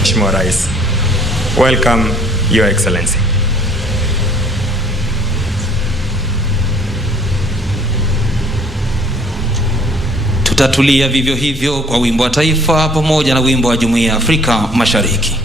Mheshimiwa Rais. Welcome, Your Excellency. Tutatulia vivyo hivyo kwa wimbo wa taifa pamoja na wimbo wa Jumuiya ya Afrika Mashariki.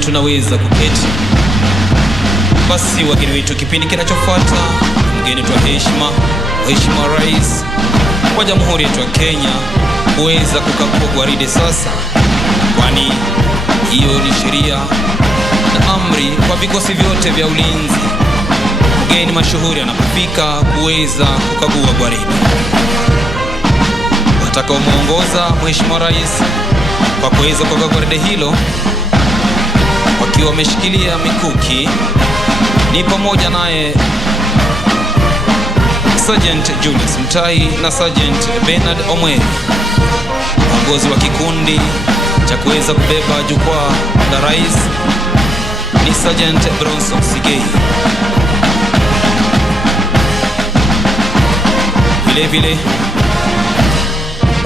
Tunaweza kuketi. Basi wageni wetu, kipindi kinachofuata mgeni wa heshima, Mheshimiwa Rais wa Jamhuri yetu ya Kenya kuweza kukagua gwaride sasa, kwani hiyo ni sheria na amri kwa vikosi vyote vya ulinzi. Mgeni mashuhuri anapofika kuweza kukagua gwaride, watakaomuongoza Mheshimiwa Rais kwa kuweza kukagua gwaride hilo wakiwa wameshikilia mikuki ni pamoja naye Sergeant Julius Mtai na Sergeant Bernard Omwe. Viongozi wa kikundi cha kuweza kubeba jukwaa la rais ni Sergeant Bronson Sigei. Vile vile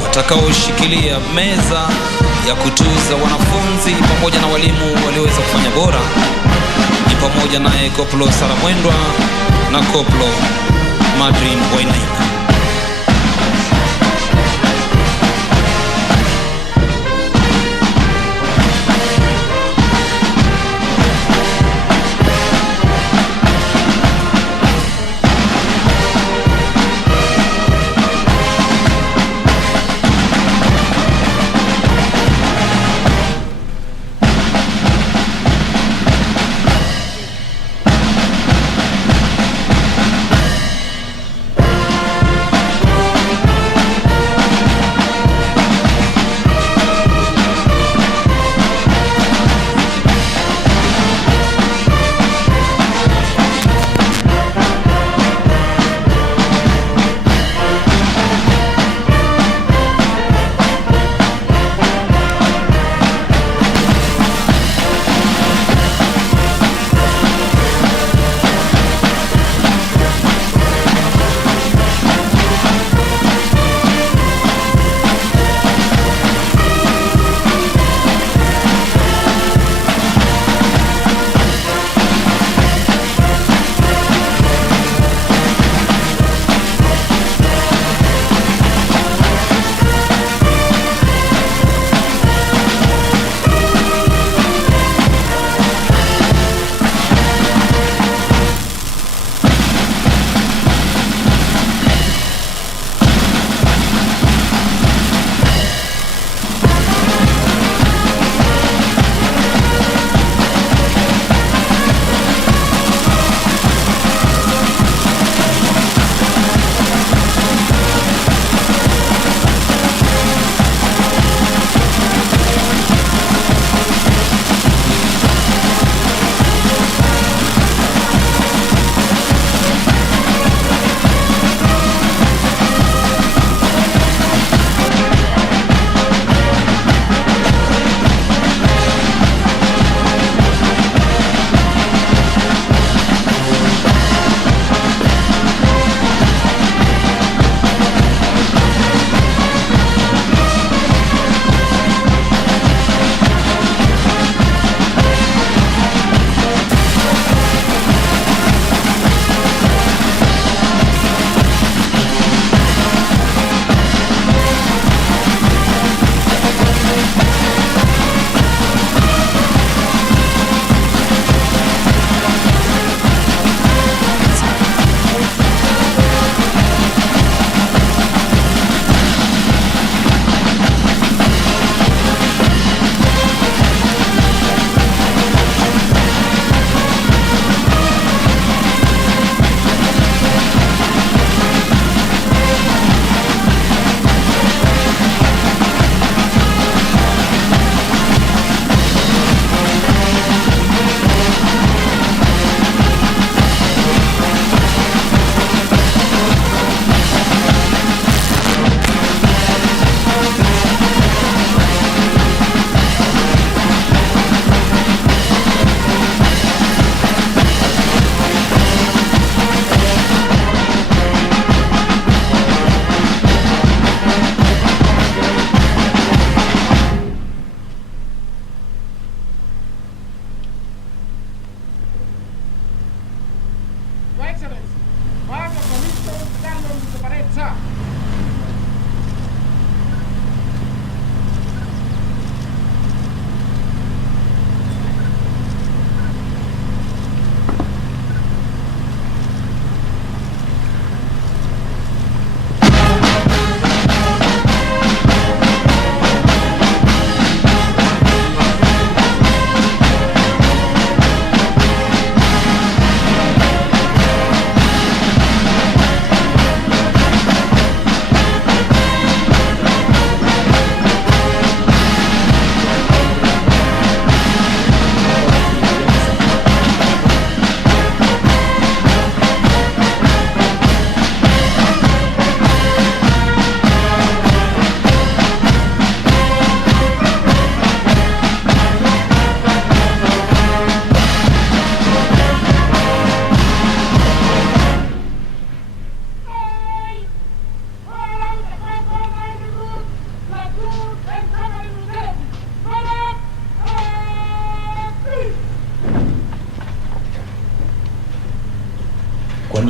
watakaoshikilia meza ya kutuza wanafunzi pamoja na walimu walioweza kufanya bora ni pamoja naye Koplo Saramwendwa na Koplo Madrin Wainaina.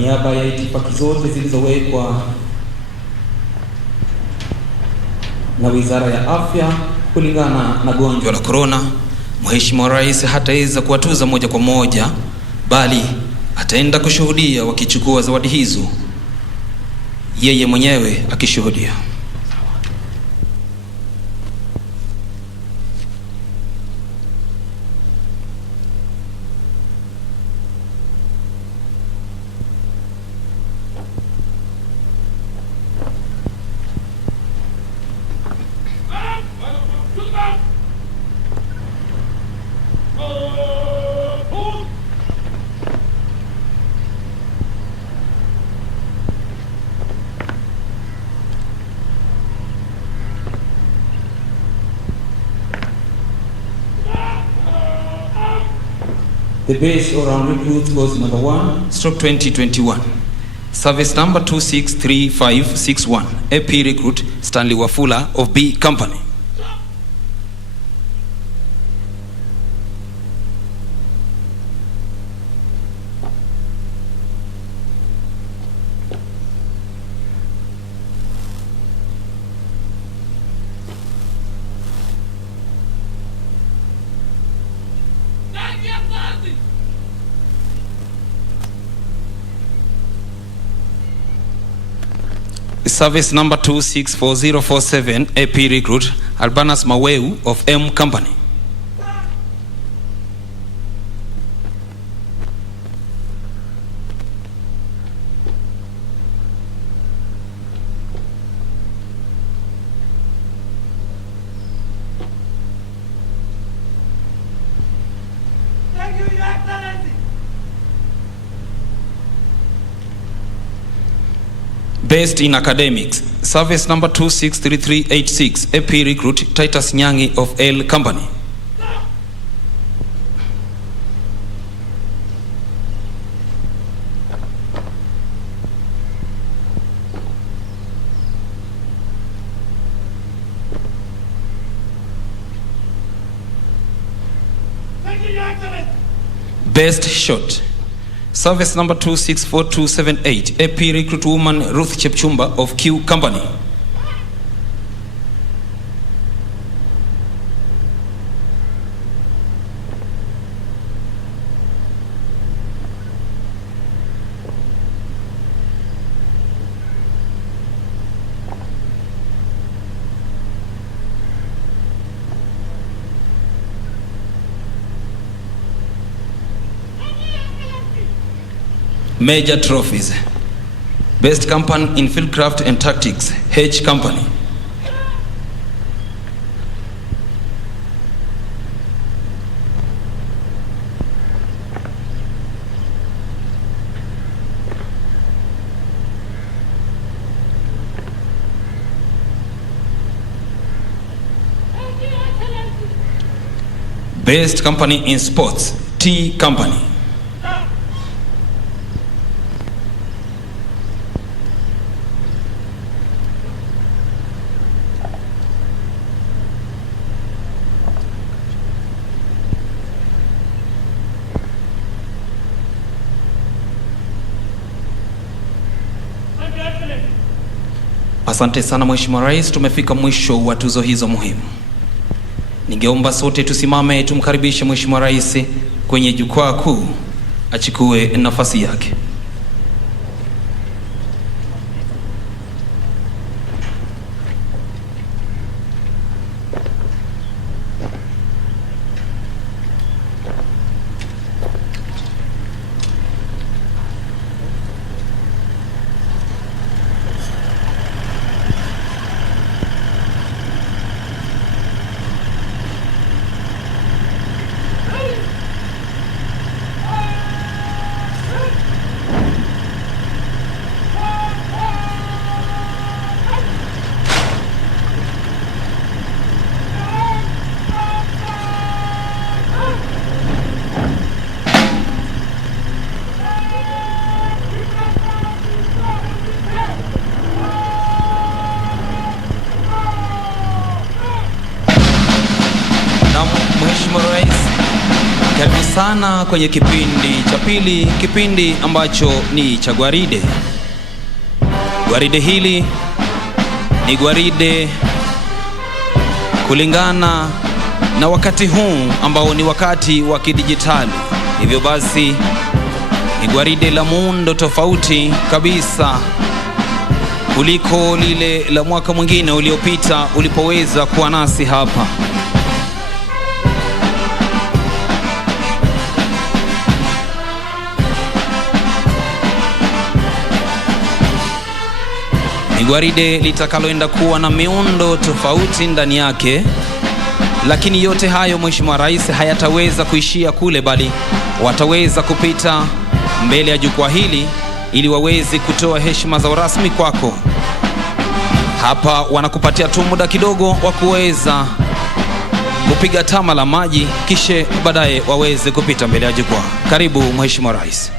niaba ya itifaki zote zilizowekwa na Wizara ya Afya kulingana na gonjwa la corona, Mheshimiwa Rais hataweza kuwatuza moja kwa moja, bali ataenda kushuhudia wakichukua zawadi hizo, yeye mwenyewe akishuhudia. The base around recruits goes number 1/2021. Service number 263561. AP recruit Stanley Wafula of B Company. Service number 264047, AP recruit Albanas Maweu of M Company. Thank you, Your Excellency. Based in academics, service number 263386, AP recruit Titus Nyangi of L Company. Thank you, Your Excellency. Best shot, service number 264278, AP recruit woman Ruth Chepchumba of Q Company. Major trophies, best company in fieldcraft and tactics, H Company. Thank you, Your Excellency. Best company in sports, T Company. Thank you, Your Excellency. Asante sana Mheshimiwa Rais, tumefika mwisho wa tuzo hizo muhimu. Ningeomba sote tusimame tumkaribishe Mheshimiwa Rais kwenye jukwaa kuu achukue nafasi yake. sana kwenye kipindi cha pili, kipindi ambacho ni cha gwaride. Gwaride hili ni gwaride kulingana na wakati huu ambao ni wakati wa kidijitali. Hivyo basi ni gwaride la muundo tofauti kabisa kuliko lile la mwaka mwingine uliopita ulipoweza kuwa nasi hapa. Ni gwaride litakaloenda kuwa na miundo tofauti ndani yake, lakini yote hayo Mheshimiwa Rais hayataweza kuishia kule, bali wataweza kupita mbele ya jukwaa hili ili waweze kutoa heshima za rasmi kwako. Hapa wanakupatia tu muda kidogo wa kuweza kupiga tama la maji, kisha baadaye waweze kupita mbele ya jukwaa. Karibu Mheshimiwa Rais.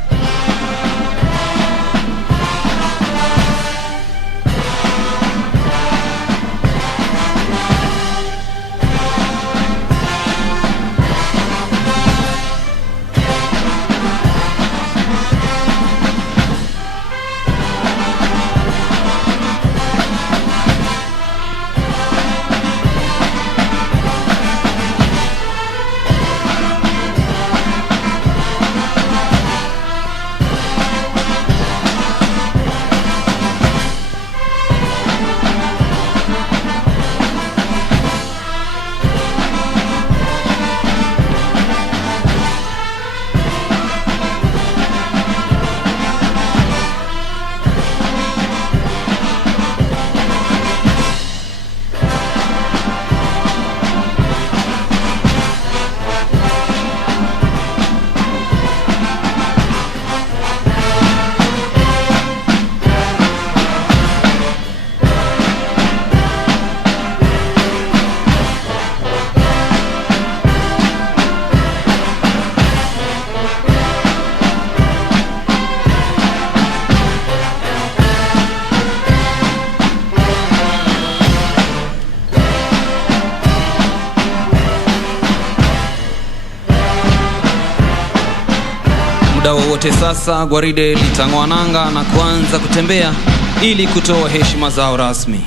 Muda wowote sasa gwaride litang'oa nanga na kuanza kutembea ili kutoa heshima zao rasmi.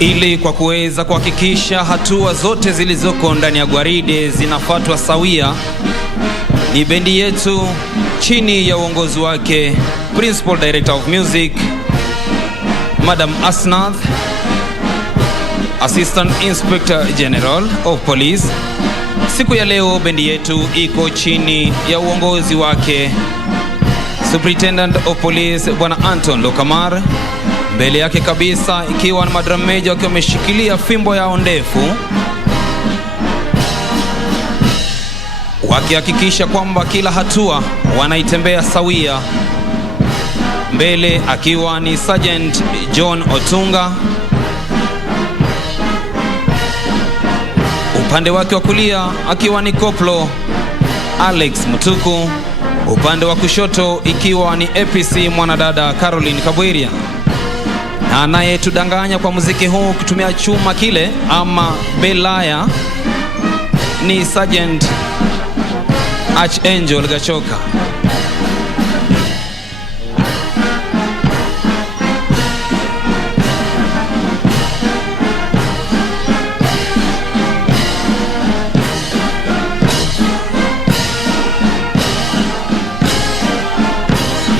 Ili kwa kuweza kuhakikisha hatua zote zilizoko ndani ya gwaride zinafuatwa sawia, ni bendi yetu chini ya uongozi wake Principal Director of Music Madam Asnath, Assistant Inspector General of Police. Siku ya leo bendi yetu iko chini ya uongozi wake Superintendent of Police Bwana Anton Lokamar. Mbele yake kabisa ikiwa na madrum major wakiwa wameshikilia fimbo yao ndefu, wakihakikisha kwamba kila hatua wanaitembea sawia. Mbele akiwa ni Sergeant John Otunga, upande wake wa kulia akiwa ni Koplo Alex Mutuku, upande wa kushoto ikiwa ni APC mwanadada Caroline Kabweria, na anayetudanganya kwa muziki huu kutumia chuma kile ama belaya ni Sergeant Archangel Gachoka.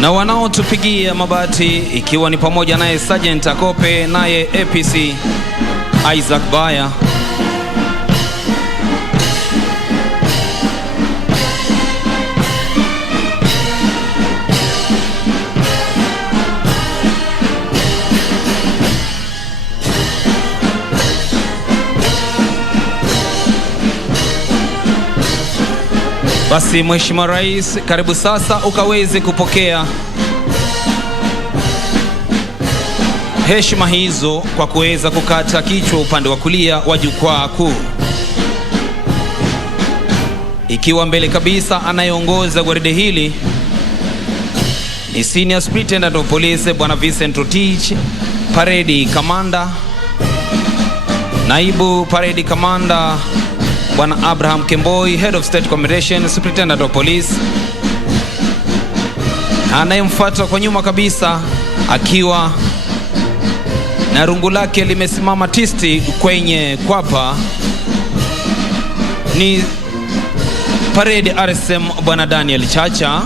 na wanaotupigia mabati ikiwa ni pamoja naye Sergeant Akope, naye APC Isaac Baya. Basi Mheshimiwa Rais, karibu sasa ukaweze kupokea heshima hizo kwa kuweza kukata kichwa upande wa kulia wa jukwaa kuu. Ikiwa mbele kabisa anayeongoza gwaride hili ni Senior Superintendent of Police Bwana Vincent Rotich, Parade Commander, Naibu Parade Commander Bwana Abraham Kemboi, Head of State Communication, Superintendent of Police. Anayemfuata kwa nyuma kabisa akiwa na rungu lake limesimama tisti kwenye kwapa ni Parade RSM Bwana Daniel Chacha.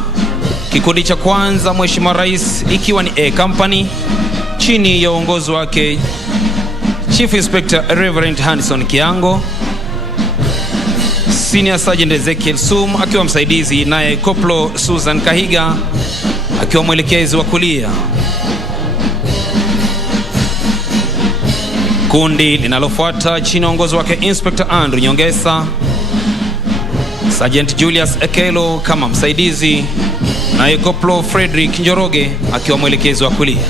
Kikundi cha kwanza Mheshimiwa Rais ikiwa ni A Company chini ya uongozi wake Chief Inspector Reverend Hanson Kiango, Senior Sergeant Ezekiel Sum akiwa msaidizi, naye Koplo Susan Kahiga akiwa mwelekezi wa kulia. Kundi linalofuata chini ya uongozi wake Inspector Andrew Nyongesa, Sergeant Julius Ekelo kama msaidizi, naye Koplo Frederick Njoroge akiwa mwelekezi wa kulia.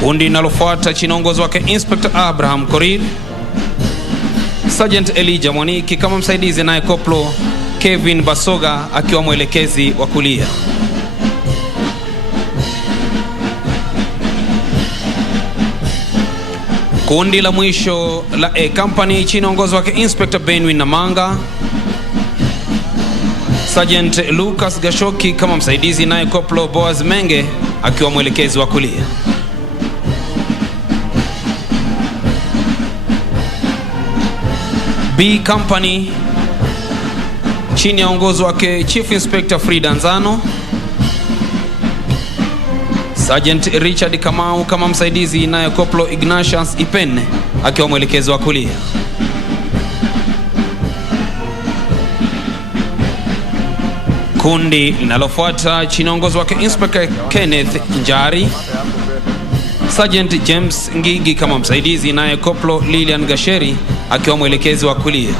Kundi linalofuata chini ya uongozi wake Inspector Abraham Korir, Sergeant Elijah Mwaniki kama msaidizi, naye Koplo Kevin Basoga akiwa mwelekezi wa kulia. Kundi la mwisho la A Company chini ya uongozi wake Inspector Benwin Namanga, Sergeant Lucas Gashoki kama msaidizi, naye Koplo Boaz Menge akiwa mwelekezi wa kulia. B Company chini ya uongozi wake Chief Inspector Frida Nzano, Sergeant Richard Kamau kama msaidizi, naye Koplo Ignatius Ipene akiwa mwelekezi wa kulia. Kundi linalofuata chini ya uongozi wake Inspector Kenneth Njari, Sergeant James Ngigi kama msaidizi, naye Koplo Lilian Gasheri akiwa mwelekezi wa kulia.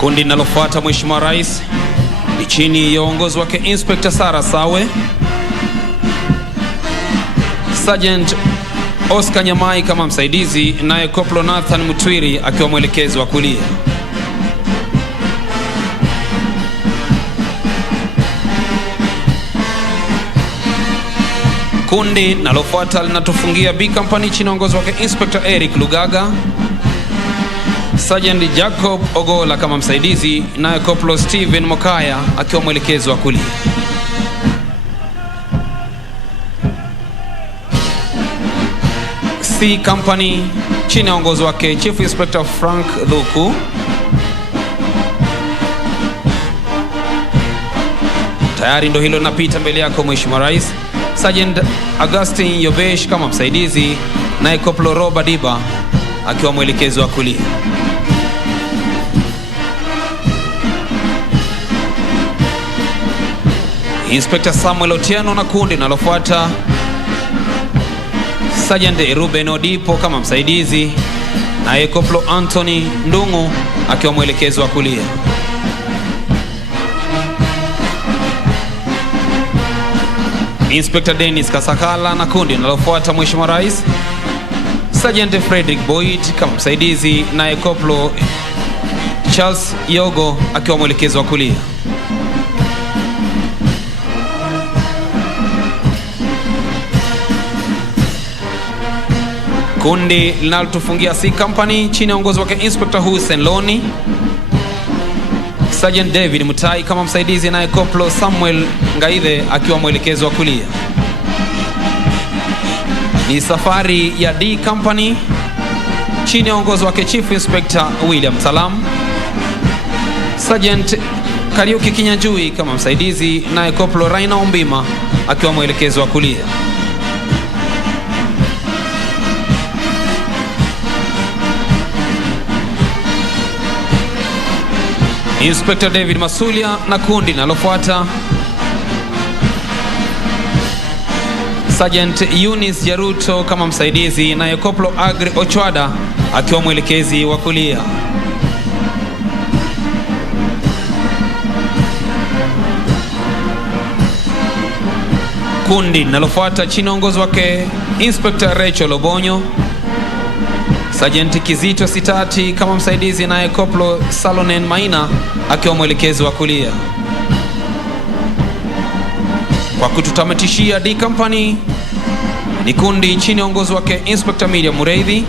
Kundi linalofuata Mheshimiwa Rais ni chini ya uongozi wake Inspector Sara Sawe, Sergeant Oscar Nyamai kama msaidizi, naye Koplo Nathan Mutwiri akiwa mwelekezi wa kulia. Kundi linalofuata linatufungia B Company chini ya uongozi wake Inspector Eric Lugaga, Sergeant Jacob Ogola kama msaidizi, naye Koplo Steven Mokaya akiwa mwelekezi wa kulia. C Company chini ya uongozi wake Chief Inspector Frank Dhuku, tayari ndo hilo napita mbele yako Mheshimiwa Rais. Sergeant Augustine Yobesh kama msaidizi, naye Koplo Roba Diba akiwa mwelekezi wa kulia. Inspector Samuel Otieno na kundi linalofuata Sergeant Ruben Odipo kama msaidizi, naye Koplo Anthony Ndungu akiwa mwelekezi wa kulia. Inspector Dennis Kasakala na kundi linalofuata Mheshimiwa Rais, Sergeant Frederick Boyd kama msaidizi, naye Koplo Charles Yogo akiwa mwelekezi wa kulia. Kundi linalotufungia C Company chini ya uongozi wake Inspector Hussein Loni, Sergeant David Mutai kama msaidizi, naye Koplo Samuel Ngaithe akiwa mwelekezo wa kulia. Ni safari ya D Company chini ya uongozi wake Chief Inspector William Salam. Sergeant Kariuki Kinyanjui kama msaidizi, naye Koplo Raina Ombima akiwa mwelekezo wa kulia. Inspector David Masulia na kundi linalofuata Sergeant Eunice Jaruto kama msaidizi, naye Koplo Agri Ochwada akiwa mwelekezi wa kulia. Kundi linalofuata chini uongozi wake Inspector Rachel Obonyo, Sergeant Kizito Sitati kama msaidizi, naye Koplo Salonen Maina akiwa mwelekezi wa kulia. Kwa kututamatishia D Company ni kundi chini uongozi wake Inspector Miriam Mureithi,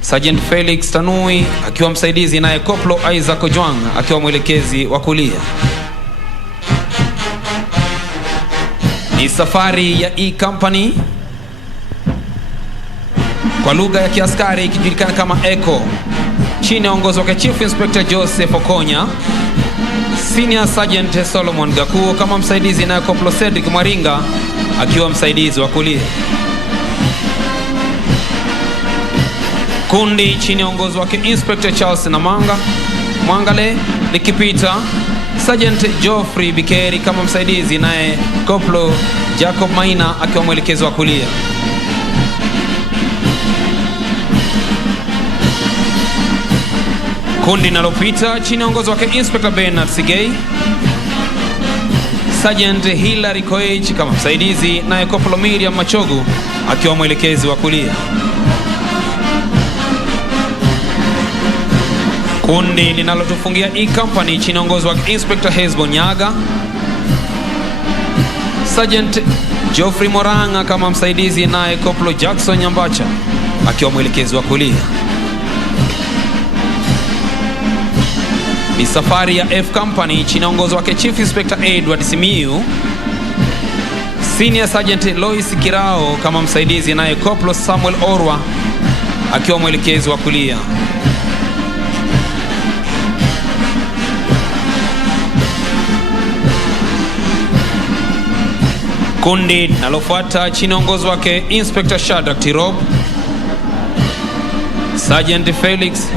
Sergeant Felix Tanui akiwa msaidizi, naye Koplo Isaac Ojwang akiwa mwelekezi wa kulia. Ni safari ya E Company kwa lugha ya kiaskari ikijulikana kama Echo chini ya uongozi wake Chief Inspector Joseph Okonya, Senior Sergeant Solomon Gakuo kama msaidizi, naye Koplo Cedric Mwaringa akiwa msaidizi wa kulia. Kundi chini ya uongozi wake Inspector Charles Mwangale likipita Sergeant Geoffrey Bikeri kama msaidizi, naye Koplo Jacob Maina akiwa mwelekezi wa kulia. Kundi linalopita chini ya uongozi wake Inspector Bernard Sigei, Sergeant Hilary Koech kama msaidizi, naye Koplo Miriam Machogu akiwa mwelekezi wa kulia. Kundi linalotufungia E Company chini ya uongozi wake Inspector Hezbo Nyaga, Sergeant Geoffrey Moranga kama msaidizi, naye Koplo Jackson Nyambacha akiwa mwelekezi wa kulia. Ni safari ya F Company chini ya uongozi wake Chief Inspector Edward Simiu, Senior Sergeant Lois Kirao kama msaidizi, naye Koplo Samuel Orwa akiwa mwelekezi wa kulia. Kundi linalofuata chini ya uongozi wake Inspector Shadrack Tirop, Sergeant Felix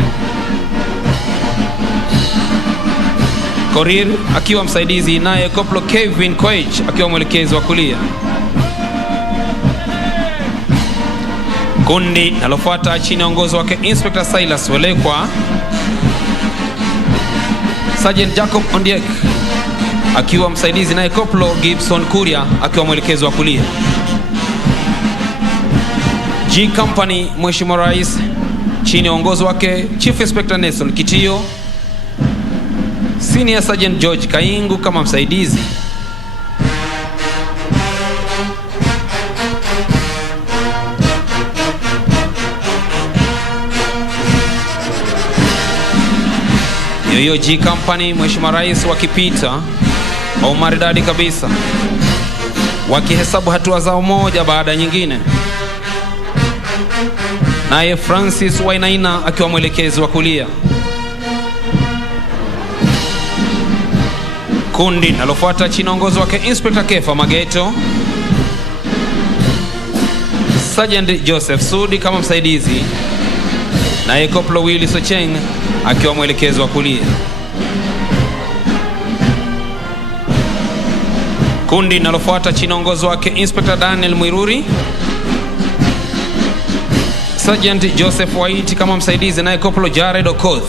Korir akiwa msaidizi, naye Koplo Kevin Koech akiwa mwelekezi wa kulia. Kundi linalofuata chini ya uongozi wake Inspector Silas Welekwa, Sergeant Jacob Ondiek akiwa msaidizi, naye Koplo Gibson Kuria akiwa mwelekezi wa kulia. G Company Mheshimiwa Rais chini ya uongozi wake Chief Inspector Nelson Kitio, Senior Sergeant George Kaingu kama msaidizi, yoyo G Company Mheshimiwa Rais wakipita au maridadi kabisa, wakihesabu hatua zao moja baada nyingine, naye Francis Wainaina akiwa mwelekezi wa kulia. Kundi linalofuata chini uongozi wake Inspector Kefa Mageto, Sergeant Joseph Sudi kama msaidizi, naye Koplo Willy Socheng akiwa mwelekezi wa kulia. Kundi linalofuata chini uongozi wake Inspector Daniel Mwiruri, Sergeant Joseph White kama msaidizi, naye Koplo Jared Okoth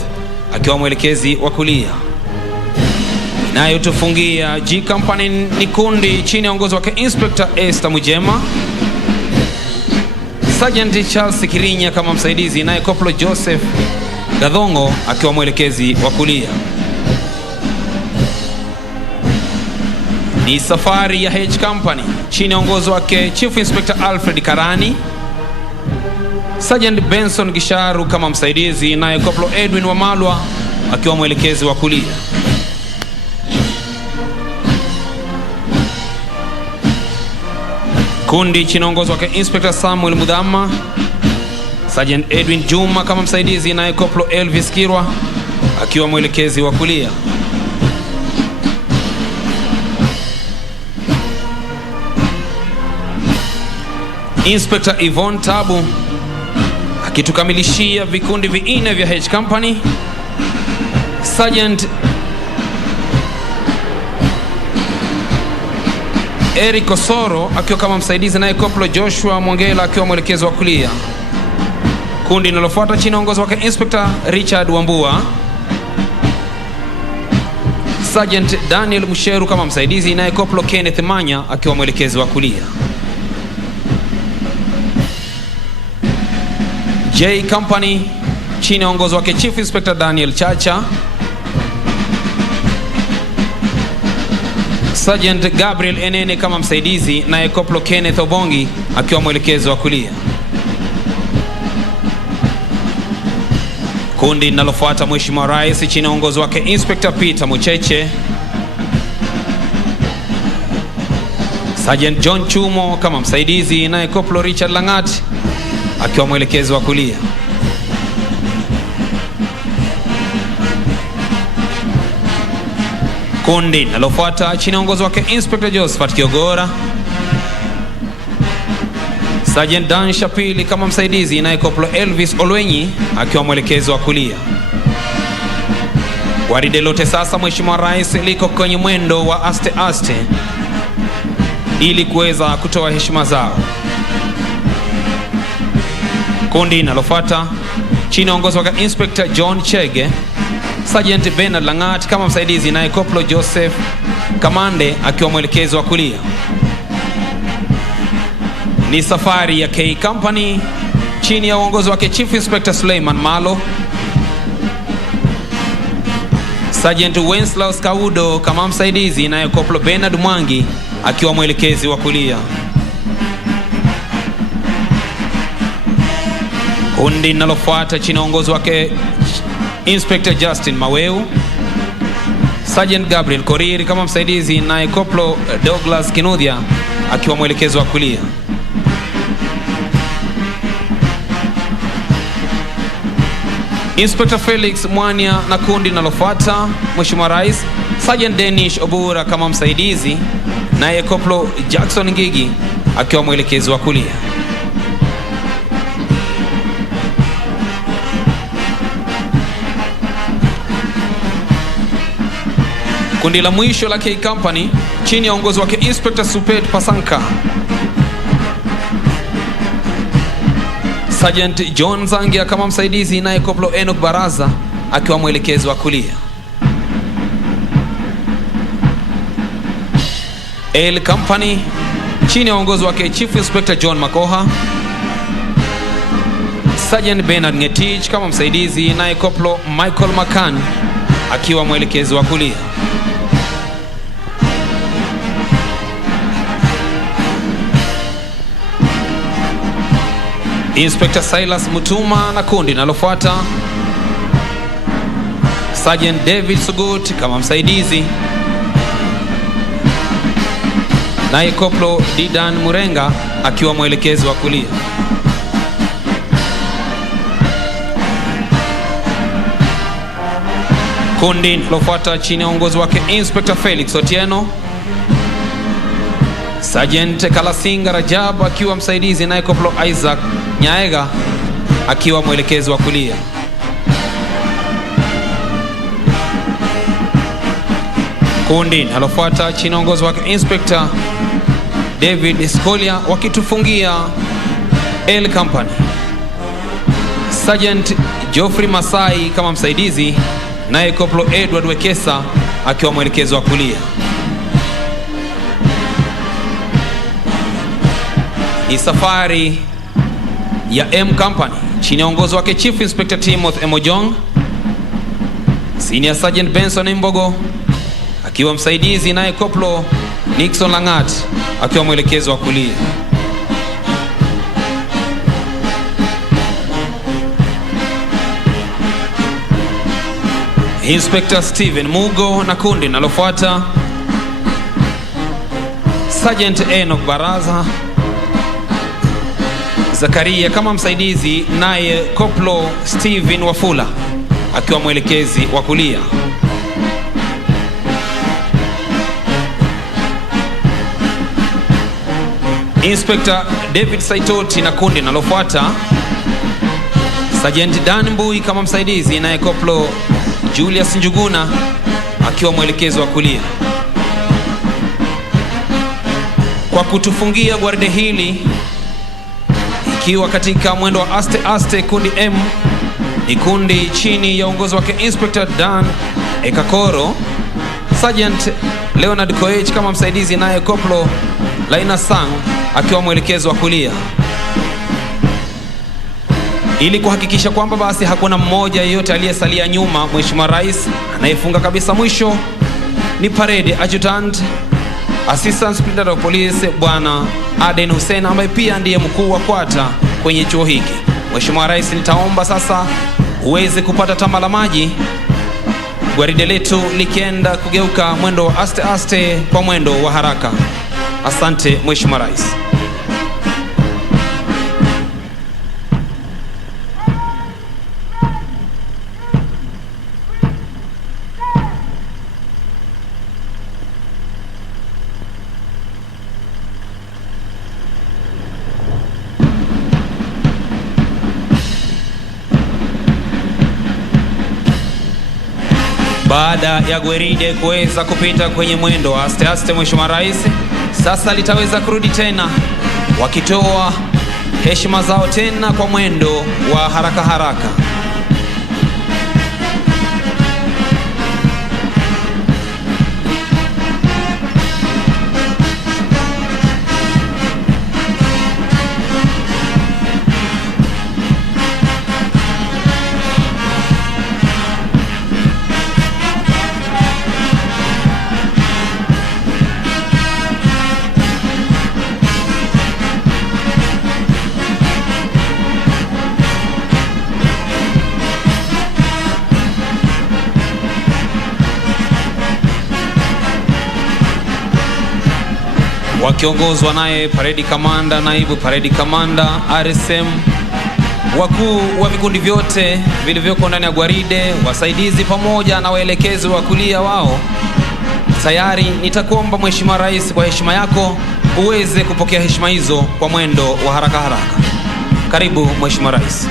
akiwa mwelekezi wa kulia. Nayo tufungia G Company ni kundi chini ya uongozi wake Inspector Esther Mujema, Sergeant Charles Kirinya kama msaidizi, naye Koplo Joseph Gadhongo akiwa mwelekezi wa kulia. Ni safari ya H Company chini ya uongozi wake Chief Inspector Alfred Karani, Sergeant Benson Gisharu kama msaidizi, naye Koplo Edwin Wamalwa akiwa mwelekezi wa kulia. Kundi chini uongozi wake Inspector Samuel Mudhama, Sergeant Edwin Juma kama msaidizi, naye Koplo Elvis Kirwa akiwa mwelekezi wa kulia. Inspector Yvonne Tabu akitukamilishia vikundi vinne vya H Company. Sergeant Eric Osoro akiwa kama msaidizi, naye Koplo Joshua Mwongela akiwa mwelekezi wa kulia. Kundi linalofuata chini uongozi wake Inspector Richard Wambua, Sergeant Daniel Musheru kama msaidizi, naye Koplo Kenneth Manya akiwa mwelekezi wa kulia. J Company chini uongozi wake Chief Inspector Daniel Chacha, Sergeant Gabriel Enene kama msaidizi, naye Koplo Kenneth Obongi akiwa mwelekezi wa kulia. Kundi linalofuata Mheshimiwa Rais chini uongozi wake Inspector Peter Mucheche, Sergeant John Chumo kama msaidizi, naye Koplo Richard Langat akiwa mwelekezi wa kulia. Kundi linalofuata chini uongozi wake Inspector Josephat Kiogora, Sergeant Dan Shapili kama msaidizi, naye Koplo Elvis Olwenyi akiwa mwelekezi wa kulia. Gwaride lote sasa Mheshimiwa Rais liko kwenye mwendo wa aste aste ili kuweza kutoa heshima zao. Kundi linalofuata chini uongozi wake Inspector John Chege, Sergeant Bernard Langat kama msaidizi, naye Koplo Joseph Kamande akiwa mwelekezi wa kulia. Ni safari ya K Company chini ya uongozi wake Chief Inspector Suleiman Malo, Sergeant Wenslaus Kaudo kama msaidizi, naye Koplo Bernard Mwangi akiwa mwelekezi wa kulia. Kundi linalofuata chini ya uongozi wake Inspector Justin Maweu, Sergeant Gabriel Korir kama msaidizi, naye Koplo Douglas Kinuthia akiwa mwelekezi wa kulia. Inspector Felix Mwania na kundi linalofuata Mheshimiwa Rais, Sergeant Denish Obura kama msaidizi, naye Koplo Jackson Ngigi akiwa mwelekezi wa kulia. Kundi la mwisho la K Company chini ya uongozi wake Inspector Supet Pasanka, Sergeant John Zangia kama msaidizi, naye Koplo Enoch Baraza akiwa mwelekezi wa kulia. L Company chini ya uongozi wake Chief Inspector John Makoha, Sergeant Bernard Ngetich kama msaidizi, naye Koplo Michael Makan akiwa mwelekezi wa kulia. Inspector Silas Mutuma na kundi linalofuata Sergeant David Sugut kama msaidizi, naye Koplo Didan Murenga akiwa mwelekezi wa kulia. Kundi linalofuata chini ya uongozi wake Inspector Felix Otieno, Sergeant Kalasinga Rajab akiwa msaidizi, naye Koplo Isaac Nyaega akiwa mwelekezi wa kulia. Kundi linalofuata chini ya uongozi wake Inspector David Skolia wakitufungia L Company, Sergeant Geoffrey Masai kama msaidizi, naye Koplo Edward Wekesa akiwa mwelekezi wa kulia. Ni safari ya M Company chini ya uongozi wake Chief Inspector Timothy Emojong, Senior Sergeant Benson Mbogo akiwa msaidizi, naye Koplo Nixon Langat akiwa mwelekezi wa kulia. Inspector Steven Mugo na kundi linalofuata Sergeant Enoch Baraza Zakaria kama msaidizi, naye Koplo Steven Wafula akiwa mwelekezi wa kulia. Inspector David Saitoti na kundi linalofuata Sergeant Dan Mbui kama msaidizi, naye Koplo Julius Njuguna akiwa mwelekezi wa kulia. Kwa kutufungia gwaride hili ikiwa katika mwendo wa aste aste, kundi M ni kundi chini ya uongozi wake Inspector Dan Ekakoro, Sergeant Leonard Koech kama msaidizi, naye Koplo Laina Sang akiwa mwelekezi wa kulia. Ili kuhakikisha kwamba basi hakuna mmoja yeyote aliyesalia nyuma, Mheshimiwa Rais anayefunga kabisa mwisho ni Parade Adjutant Assistant Superintendent of Police Bwana Aden Hussein, ambaye pia ndiye mkuu wa kwata kwenye chuo hiki. Mheshimiwa Rais, nitaomba sasa uweze kupata tama la maji, gwaride letu likienda kugeuka mwendo wa aste aste kwa mwendo wa haraka. Asante Mheshimiwa Rais. Baada ya gwaride kuweza kupita kwenye mwendo wa aste aste, Mheshimiwa Rais sasa litaweza kurudi tena wakitoa heshima zao tena kwa mwendo wa haraka haraka. Wakiongozwa naye Parade Commander, naibu Parade Commander, RSM, wakuu wa vikundi vyote vilivyoko ndani ya gwaride, wasaidizi pamoja na waelekezi wa kulia wao. Tayari nitakuomba Mheshimiwa Rais, kwa heshima yako uweze kupokea heshima hizo kwa mwendo wa haraka haraka. Karibu Mheshimiwa Rais.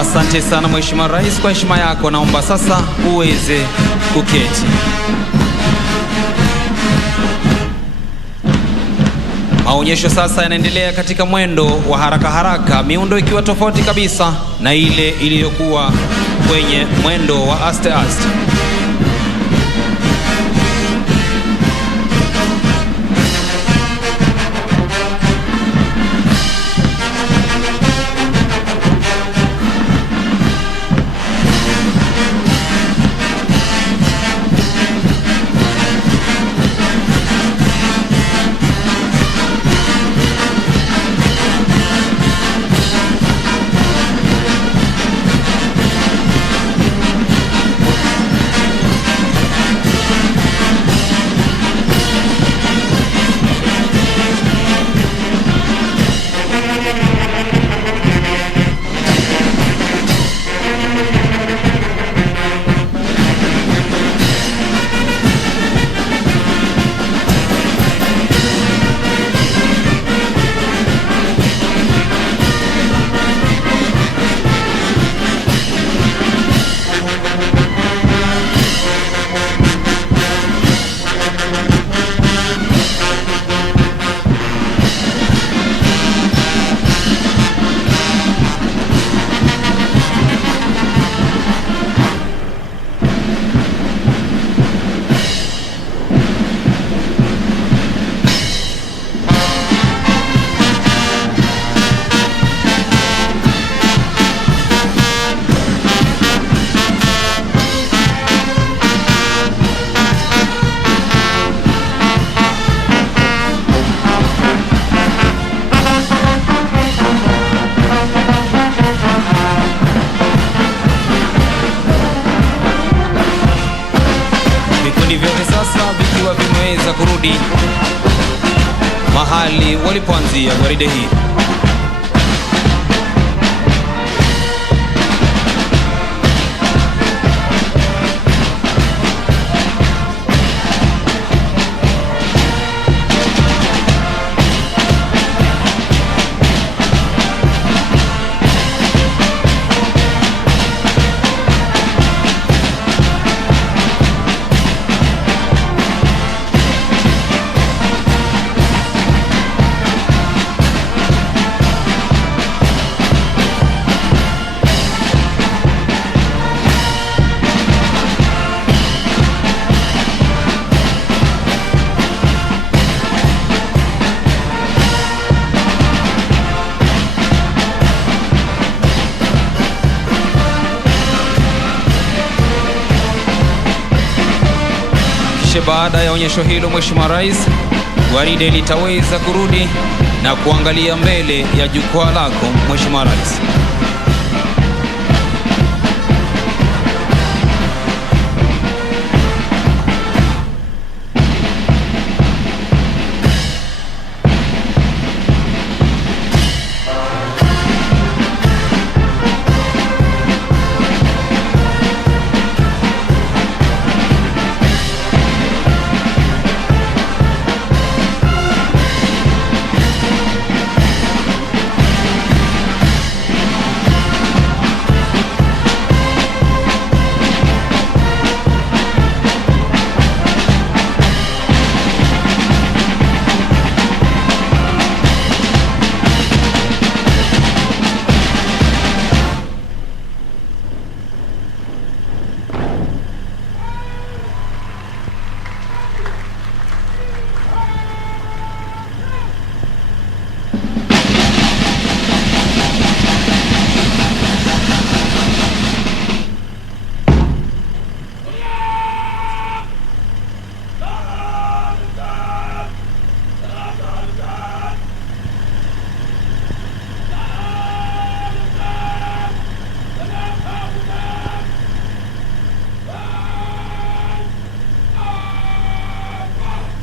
Asante sana Mheshimiwa Rais kwa heshima yako. Naomba sasa uweze kuketi. Maonyesho sasa yanaendelea katika mwendo wa haraka haraka, miundo ikiwa tofauti kabisa na ile iliyokuwa kwenye mwendo wa aste aste. Kurudi mahali walipoanzia gwaride hii. Baada ya onyesho hilo, Mheshimiwa Rais, gwaride litaweza kurudi na kuangalia mbele ya jukwaa lako, Mheshimiwa Rais.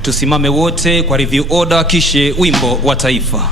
Tusimame wote kwa review order, kisha wimbo wa taifa.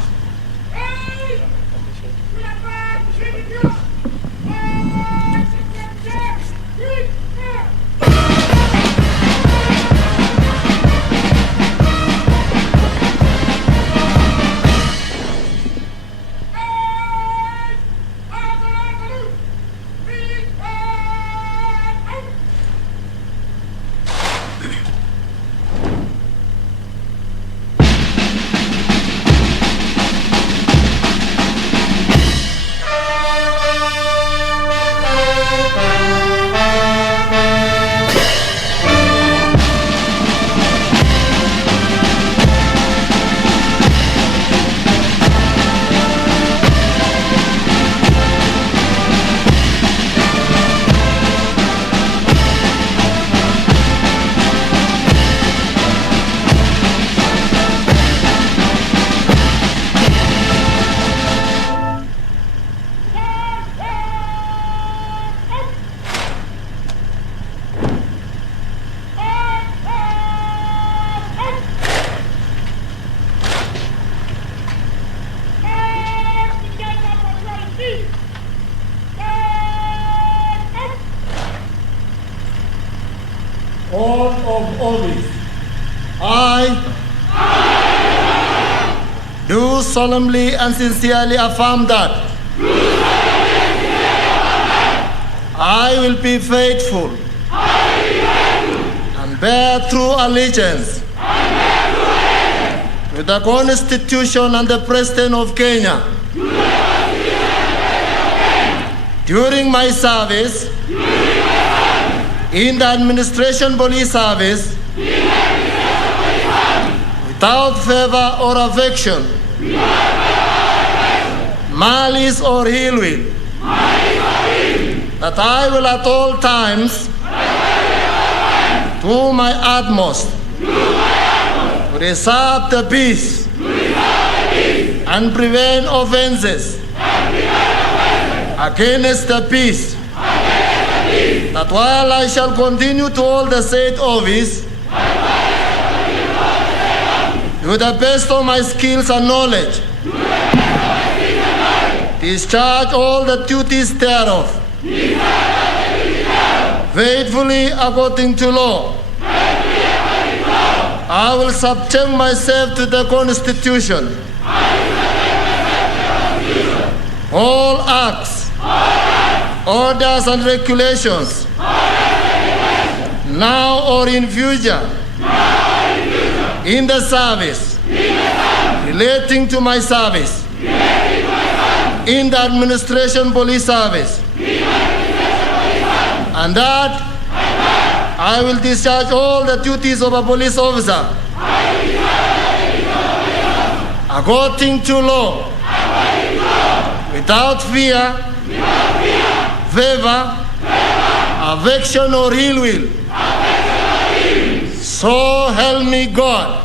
Oath of office. I do solemnly and sincerely affirm that I will be faithful and bear true allegiance to the Constitution and the President of Kenya. During my service in the administration police service, without favor or affection, malice or ill will, that I will at all times do my utmost to preserve the peace and prevent offenses against the peace, that while I shall continue to hold the said office to the best of my skills and knowledge, discharge all the duties thereof, faithfully according to law. I will subject myself to the Constitution, all acts, orders and regulations, now or in future, in the service, relating to my service, in the administration police service, and that I will discharge all the duties of a police officer according to law, without fear, favor, affection or ill will. So help me God.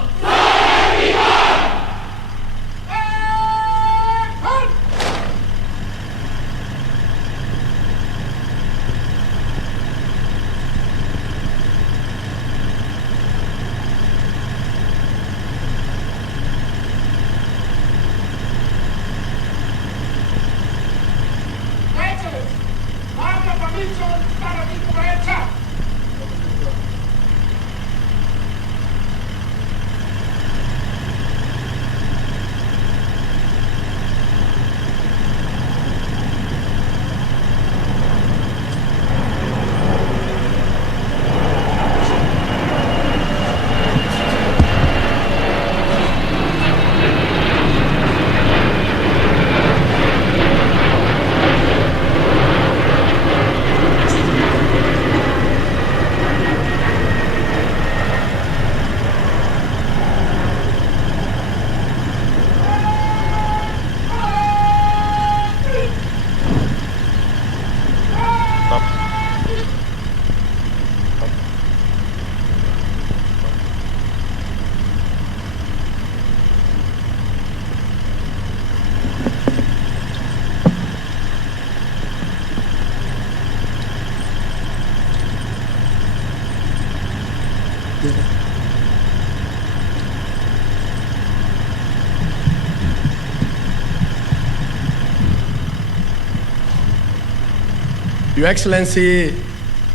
Your Excellency,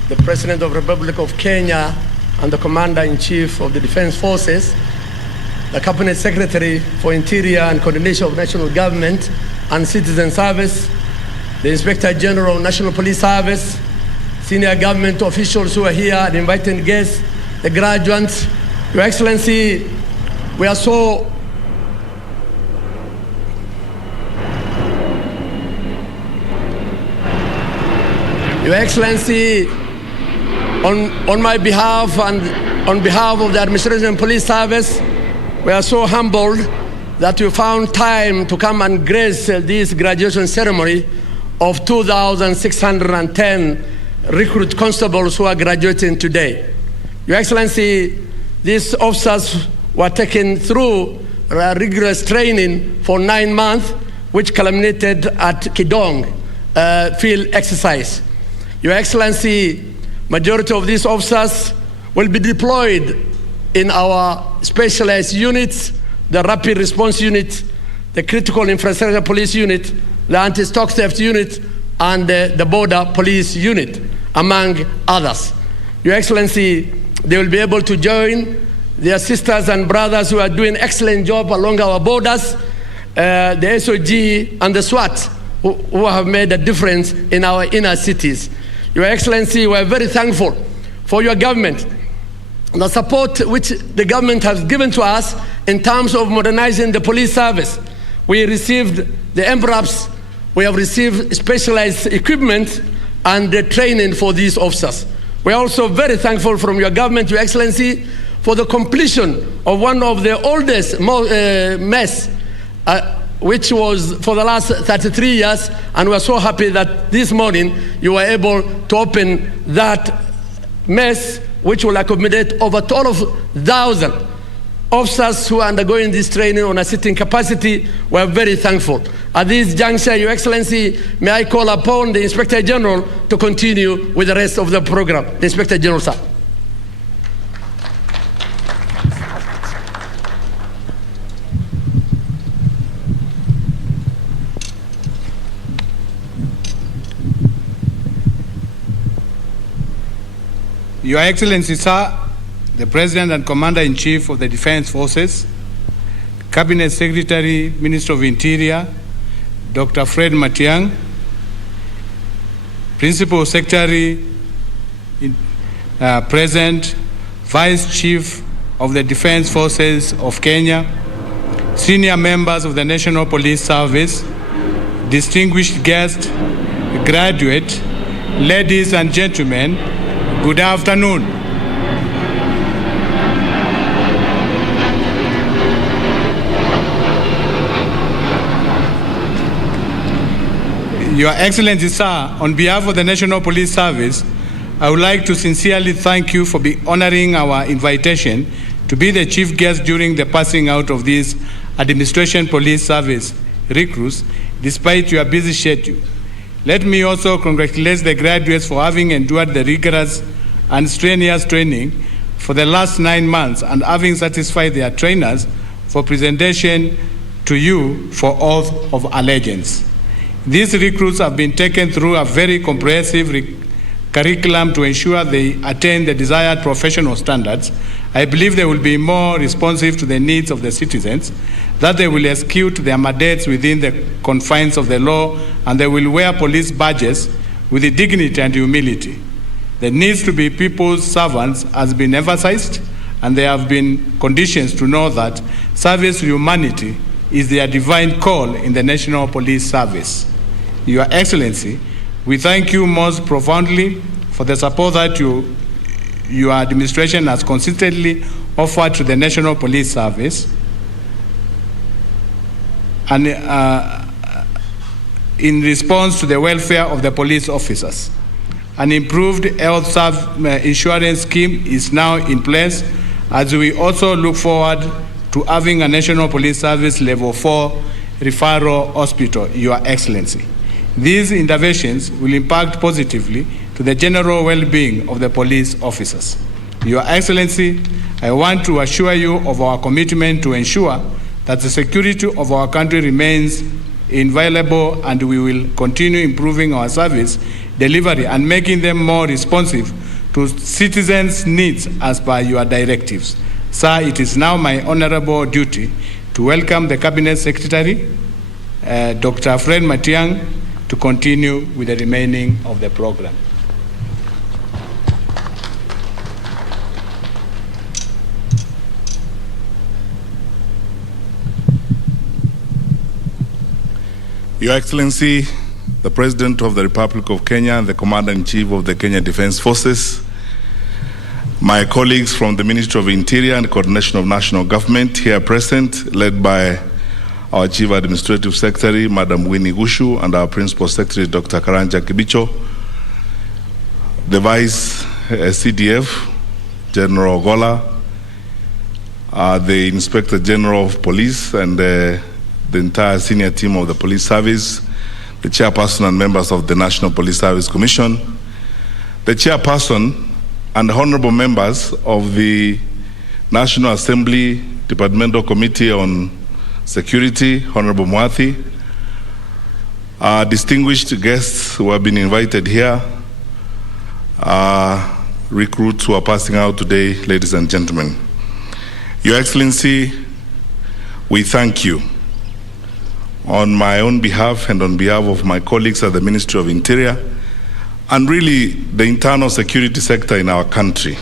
the President of the Republic of Kenya and the Commander-in-Chief of the Defense Forces, the Cabinet Secretary for Interior and Coordination of National Government and Citizen Service, the Inspector General of National Police Service, senior government officials who are here and invited guests, the graduates. Your Excellency, we are so Your Excellency, on my behalf and on behalf of the Administration and Police Service, we are so humbled that you found time to come and grace this graduation ceremony of 2,610 recruit constables who are graduating today. Your Excellency, these officers were taken through rigorous training for 9 months, which culminated at Kidong field exercise. Your Excellency, majority of these officers will be deployed in our specialized units, the Rapid Response Unit, the Critical Infrastructure Police Unit, the Anti-Stock Theft Unit, and the Border Police Unit, among others. Your Excellency, they will be able to join their sisters and brothers who are doing excellent job along our borders, the SOG and the SWAT, who have made a difference in our inner cities. Your Excellency, we are very thankful for your government, the support which the government has given to us in terms of modernizing the police service. We received the MRAPs, we have received specialized equipment and the training for these officers. We are also very thankful from your government, Your Excellency, for the completion of one of the oldest mess, which was for the last 33 years, and we are so happy that this morning you were able to open that mess, which will accommodate over 12,000 officers who are undergoing this training on a sitting capacity. We are very thankful. At this juncture, Your Excellency, may I call upon the Inspector General to continue with the rest of the program. The Inspector General, sir. Your Excellency, sir, the President and Commander-in-Chief of the Defense Forces, Cabinet Secretary, Minister of Interior, Dr. Fred Matiang'i, Principal Secretary, Present, Vice Chief of the Defense Forces of Kenya, senior members of the National Police Service, distinguished guests, graduates, ladies and gentlemen, good afternoon. Your Excellency, sir, on behalf of the National Police Service, I would like to sincerely thank you for honoring our invitation to be the chief guest during the passing out of these Administration Police Service recruits, despite your busy schedule. Let me also congratulate the graduates for having endured the rigorous and strenuous training for the last 9 months and having satisfied their trainers for presentation to you for oath of allegiance. These recruits have been taken through a very comprehensive curriculum to ensure they attain the desired professional standards. I believe they will be more responsive to the needs of the citizens, that they will execute their mandates within the confines of the law, and they will wear police badges with dignity and humility. The needs to be people's servants has been emphasized, and there have been conditions to know that service to humanity is their divine call in the National Police Service. Your Excellency, we thank you most profoundly for the support that your administration has consistently offered to the National Police Service, and in response to the welfare of the police officers. An improved health insurance scheme is now in place, as we also look forward to having a National Police Service Level 4 referral hospital, Your Excellency. These interventions will impact positively to the general well-being of the police officers. Your Excellency, I want to assure you of our commitment to ensure that the security of our country remains inviolable, and we will continue improving our service delivery and making them more responsive to citizens' needs as per your directives. Sir, it is now my honorable duty to welcome the Cabinet Secretary, Dr. Fred Matiang'i, to continue with the remaining of the program. Your Excellency, the President of the Republic of Kenya and the Commander-in-Chief of the Kenya Defense Forces, my colleagues from the Ministry of Interior and Coordination of National Government here present, led by our Chief Administrative Secretary, Madam Winnie Gushu, and our Principal Secretary, Dr. Karanja Kibicho, the Vice CDF, General Ogola, the Inspector General of Police, and the entire senior team of the police service, the chairperson and members of the National Police Service Commission, the chairperson and honorable members of the National Assembly Departmental Committee on Security, Honorable Mwathi, our distinguished guests who have been invited here, recruits who are passing out today, ladies and gentlemen. Your Excellency, we thank you on my own behalf and on behalf of my colleagues at the Ministry of Interior and really the internal security sector in our country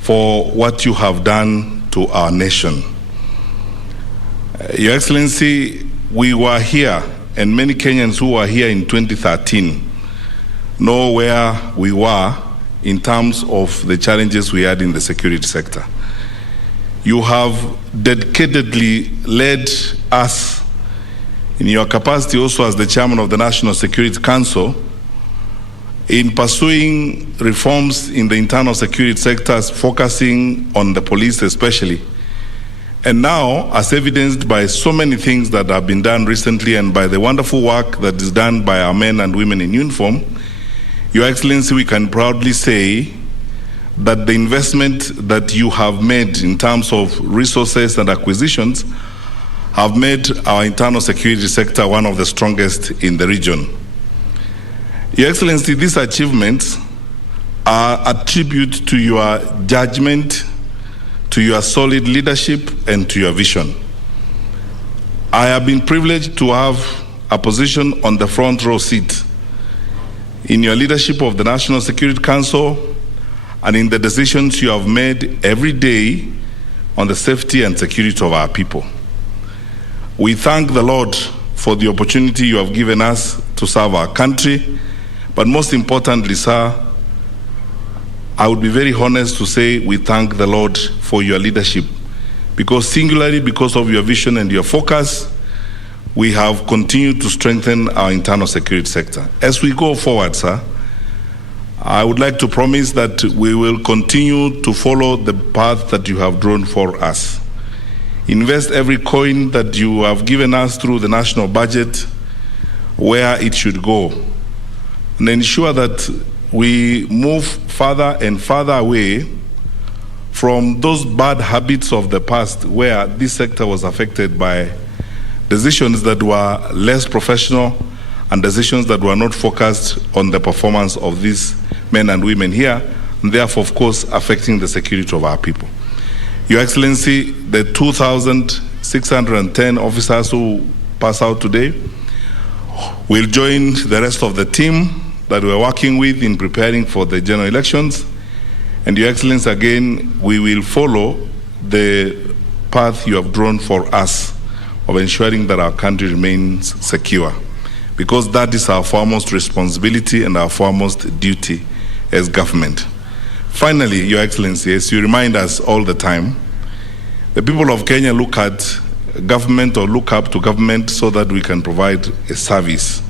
for what you have done to our nation. Your Excellency, we were here, and many Kenyans who were here in 2013 know where we were in terms of the challenges we had in the security sector. You have dedicatedly led us in your capacity also as the chairman of the National Security Council in pursuing reforms in the internal security sectors, focusing on the police especially. And now, as evidenced by so many things that have been done recently and by the wonderful work that is done by our men and women in uniform, Your Excellency, we can proudly say that the investment that you have made in terms of resources and acquisitions have made our internal security sector one of the strongest in the region. Your Excellency, these achievements are a tribute to your judgment, to your solid leadership, and to your vision. I have been privileged to have a position on the front row seat in your leadership of the National Security Council and in the decisions you have made every day on the safety and security of our people. We thank the Lord for the opportunity you have given us to serve our country, but most importantly, sir, I would be very honest to say we thank the Lord for your leadership, because singularly because of your vision and your focus, we have continued to strengthen our internal security sector. As we go forward, sir, I would like to promise that we will continue to follow the path that you have drawn for us. Invest every coin that you have given us through the national budget where it should go, and ensure that we move further and further away from those bad habits of the past where this sector was affected by decisions that were less professional and decisions that were not focused on the performance of these men and women here, and therefore, of course, affecting the security of our people. Your Excellency, the 2,610 officers who pass out today will join the rest of the team that we're working with in preparing for the general elections. And Your Excellency, again, we will follow the path you have drawn for us of ensuring that our country remains secure, because that is our foremost responsibility and our foremost duty as government. Finally, Your Excellency, as you remind us all the time, the people of Kenya look at government or look up to government so that we can provide a service.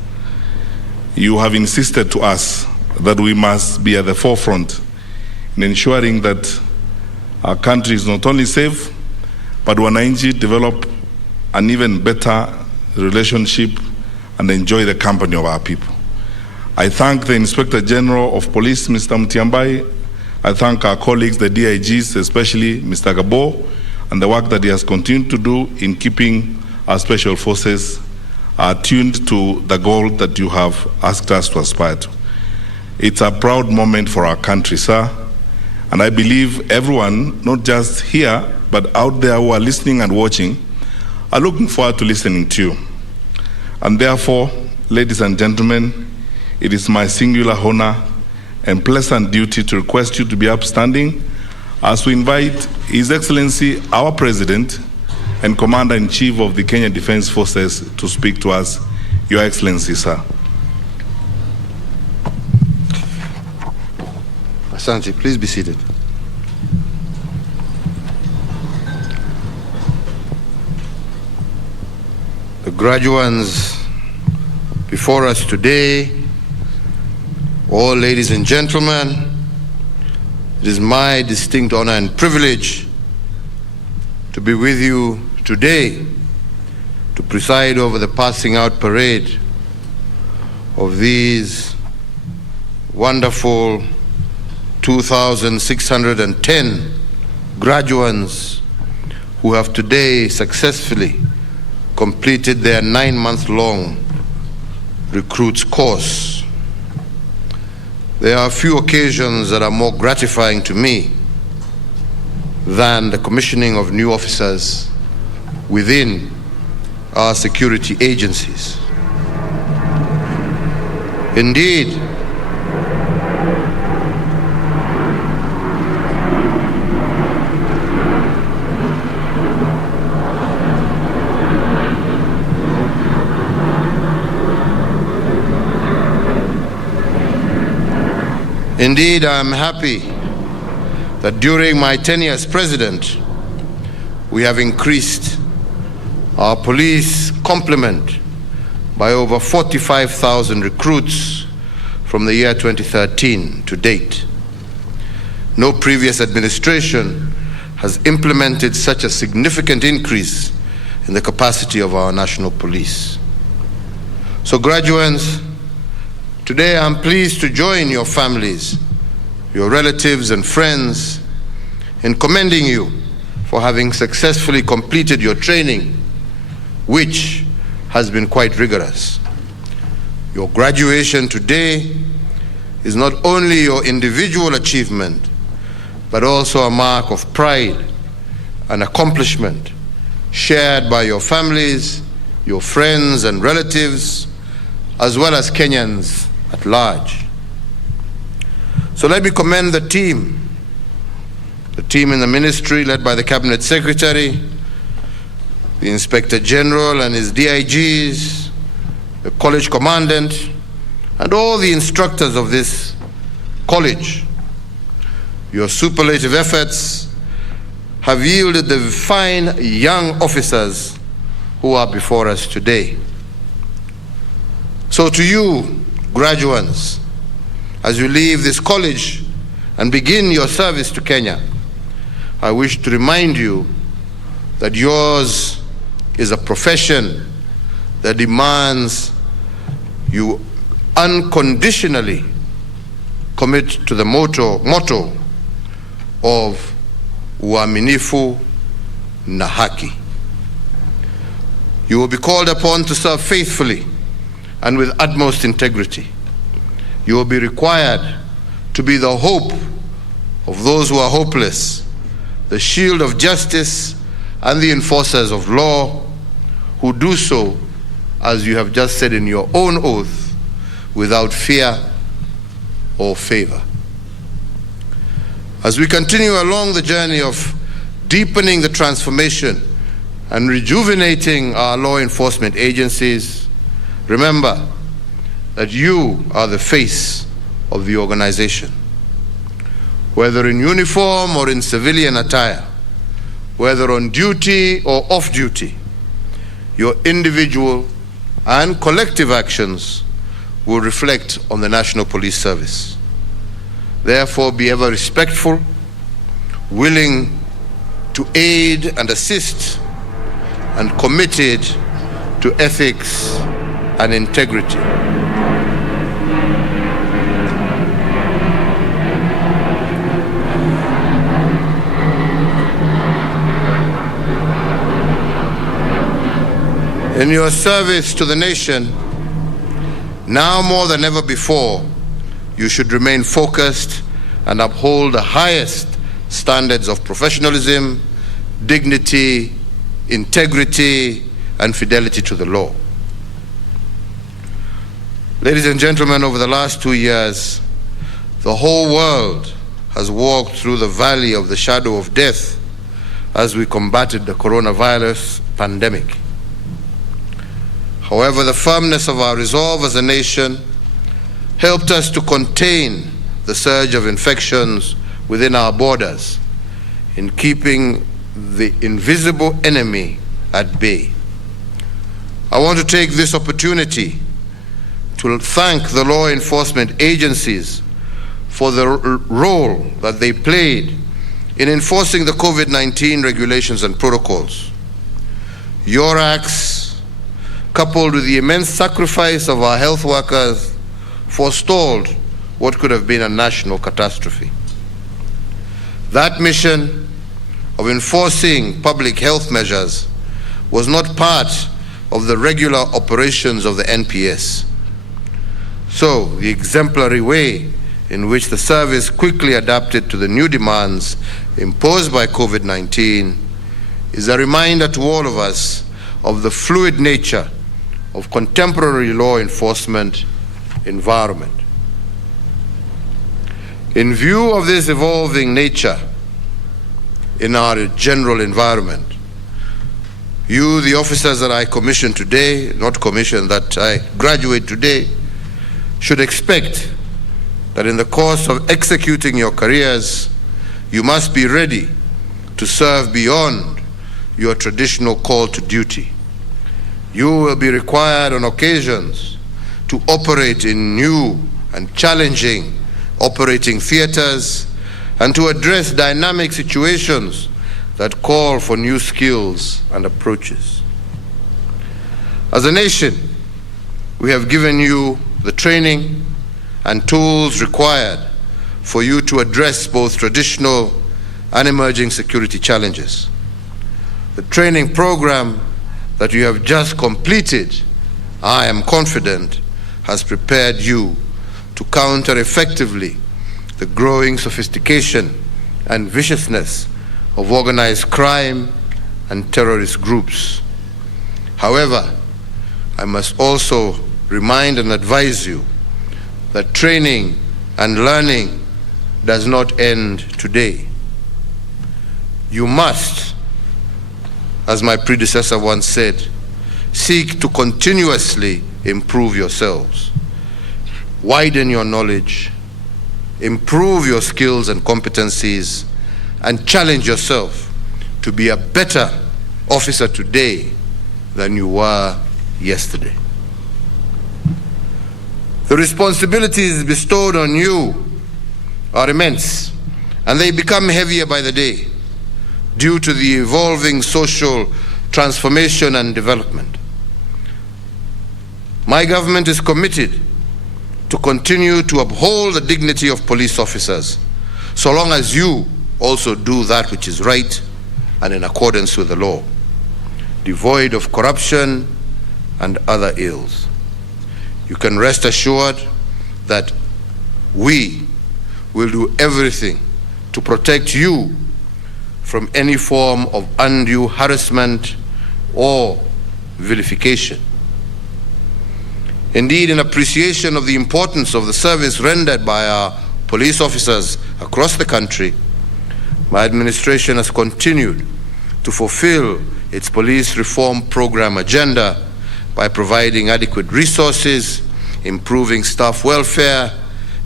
You have insisted to us that we must be at the forefront in ensuring that our country is not only safe, but wananchi develop an even better relationship and enjoy the company of our people. I thank the Inspector General of Police, Mr. Mutiambai. I thank our colleagues, the DIGs, especially Mr. Gabo, and the work that he has continued to do in keeping our special forces tuned to the goal that you have asked us to aspire to. It's a proud moment for our country, sir. And I believe everyone, not just here, but out there who are listening and watching, are looking forward to listening to you. And therefore, ladies and gentlemen, it is my singular honor and pleasant duty to request you to be upstanding as we invite His Excellency, our President and Commander-in-Chief of the Kenya Defense Forces, to speak to us. Your Excellency, sir. Asante, please be seated. The graduates before us today, all ladies and gentlemen, it is my distinct honor and privilege to be with you today to preside over the passing out parade of these wonderful 2,610 graduates who have today successfully completed their 9-month-long recruits course. There are few occasions that are more gratifying to me than the commissioning of new officers within our security agencies. Indeed, I am happy that during my tenure as president, we have increased our police complement by over 45,000 recruits from the year 2013 to date. No previous administration has implemented such a significant increase in the capacity of our national police. So graduates, today I'm pleased to join your families, your relatives and friends in commending you for having successfully completed your training, which has been quite rigorous. Your graduation today is not only your individual achievement, but also a mark of pride and accomplishment shared by your families, your friends and relatives, as well as Kenyans at large. So let me commend the team in the ministry led by the Cabinet Secretary, the Inspector General and his DIGs, the college commandant, and all the instructors of this college. Your superlative efforts have yielded the fine young officers who are before us today. So to you, graduates, as you leave this college and begin your service to Kenya, I wish to remind you that yours is a profession that demands you unconditionally commit to the motto of uaminifu na haki. You will be called upon to serve faithfully and with utmost integrity. You will be required to be the hope of those who are hopeless, the shield of justice and the enforcers of law, who do so, as you have just said in your own oath, without fear or favor. As we continue along the journey of deepening the transformation and rejuvenating our law enforcement agencies, remember that you are the face of the organization. Whether in uniform or in civilian attire, whether on duty or off duty, your individual and collective actions will reflect on the National Police Service. Therefore, be ever respectful, willing to aid and assist, and committed to ethics and integrity. In your service to the nation, now more than ever before, you should remain focused and uphold the highest standards of professionalism, dignity, integrity, and fidelity to the law. Ladies and gentlemen, over the last 2 years, the whole world has walked through the valley of the shadow of death as we combated the coronavirus pandemic. However, the firmness of our resolve as a nation helped us to contain the surge of infections within our borders, in keeping the invisible enemy at bay. I want to take this opportunity to thank the law enforcement agencies for the role that they played in enforcing the COVID-19 regulations and protocols. Your acts, coupled with the immense sacrifice of our health workers, forestalled what could have been a national catastrophe. That mission of enforcing public health measures was not part of the regular operations of the NPS. So, the exemplary way in which the service quickly adapted to the new demands imposed by COVID-19 is a reminder to all of us of the fluid nature of contemporary law enforcement environment. In view of this evolving nature in our general environment, you, the officers that I commission today, not commission, that I graduate today, should expect that in the course of executing your careers, you must be ready to serve beyond your traditional call to duty. You will be required on occasions to operate in new and challenging operating theaters and to address dynamic situations that call for new skills and approaches. As a nation, we have given you the training and tools required for you to address both traditional and emerging security challenges. The training program that you have just completed, I am confident, has prepared you to counter effectively the growing sophistication and viciousness of organized crime and terrorist groups. However, I must also remind and advise you that training and learning does not end today. You must, as my predecessor once said, seek to continuously improve yourselves, widen your knowledge, improve your skills and competencies, and challenge yourself to be a better officer today than you were yesterday. The responsibilities bestowed on you are immense, and they become heavier by the day due to the evolving social transformation and development. My government is committed to continue to uphold the dignity of police officers, so long as you also do that which is right and in accordance with the law, devoid of corruption and other ills. You can rest assured that we will do everything to protect you from any form of undue harassment or vilification. Indeed, in appreciation of the importance of the service rendered by our police officers across the country, my administration has continued to fulfill its police reform program agenda by providing adequate resources, improving staff welfare,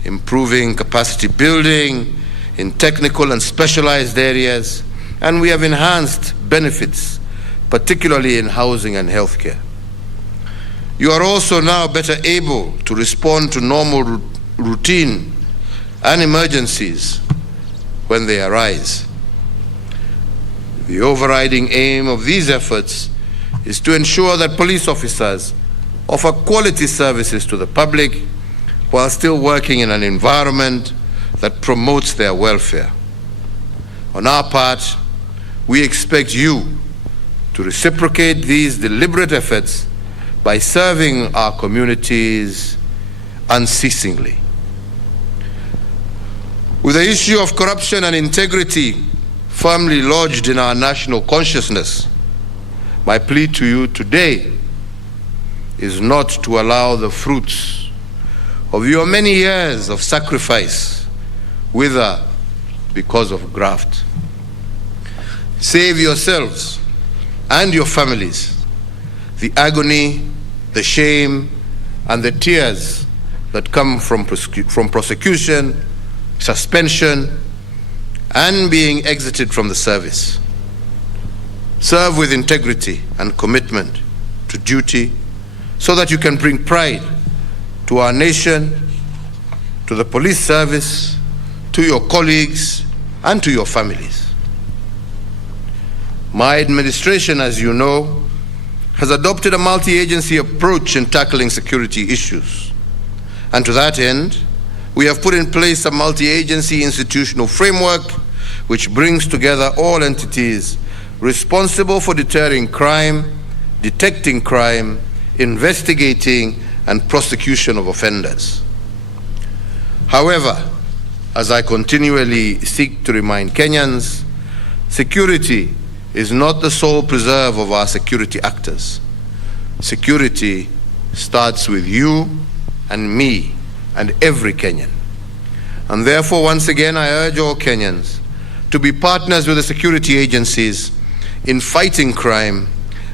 improving capacity building in technical and specialized areas, and we have enhanced benefits, particularly in housing and healthcare. You are also now better able to respond to normal routine and emergencies when they arise. The overriding aim of these efforts is to ensure that police officers offer quality services to the public while still working in an environment that promotes their welfare. On our part, we expect you to reciprocate these deliberate efforts by serving our communities unceasingly. With the issue of corruption and integrity firmly lodged in our national consciousness, my plea to you today is not to allow the fruits of your many years of sacrifice wither because of graft. Save yourselves and your families the agony, the shame, and the tears that come from prosecution suspension, and being exited from the service. Serve with integrity and commitment to duty so that you can bring pride to our nation, to the police service, to your colleagues, and to your families. My administration, as you know, has adopted a multi-agency approach in tackling security issues. And to that end, we have put in place a multi-agency institutional framework which brings together all entities responsible for deterring crime, detecting crime, investigating and prosecution of offenders. However, as I continually seek to remind Kenyans, security is not the sole preserve of our security actors. Security starts with you and me and every Kenyan. And therefore, once again, I urge all Kenyans to be partners with the security agencies in fighting crime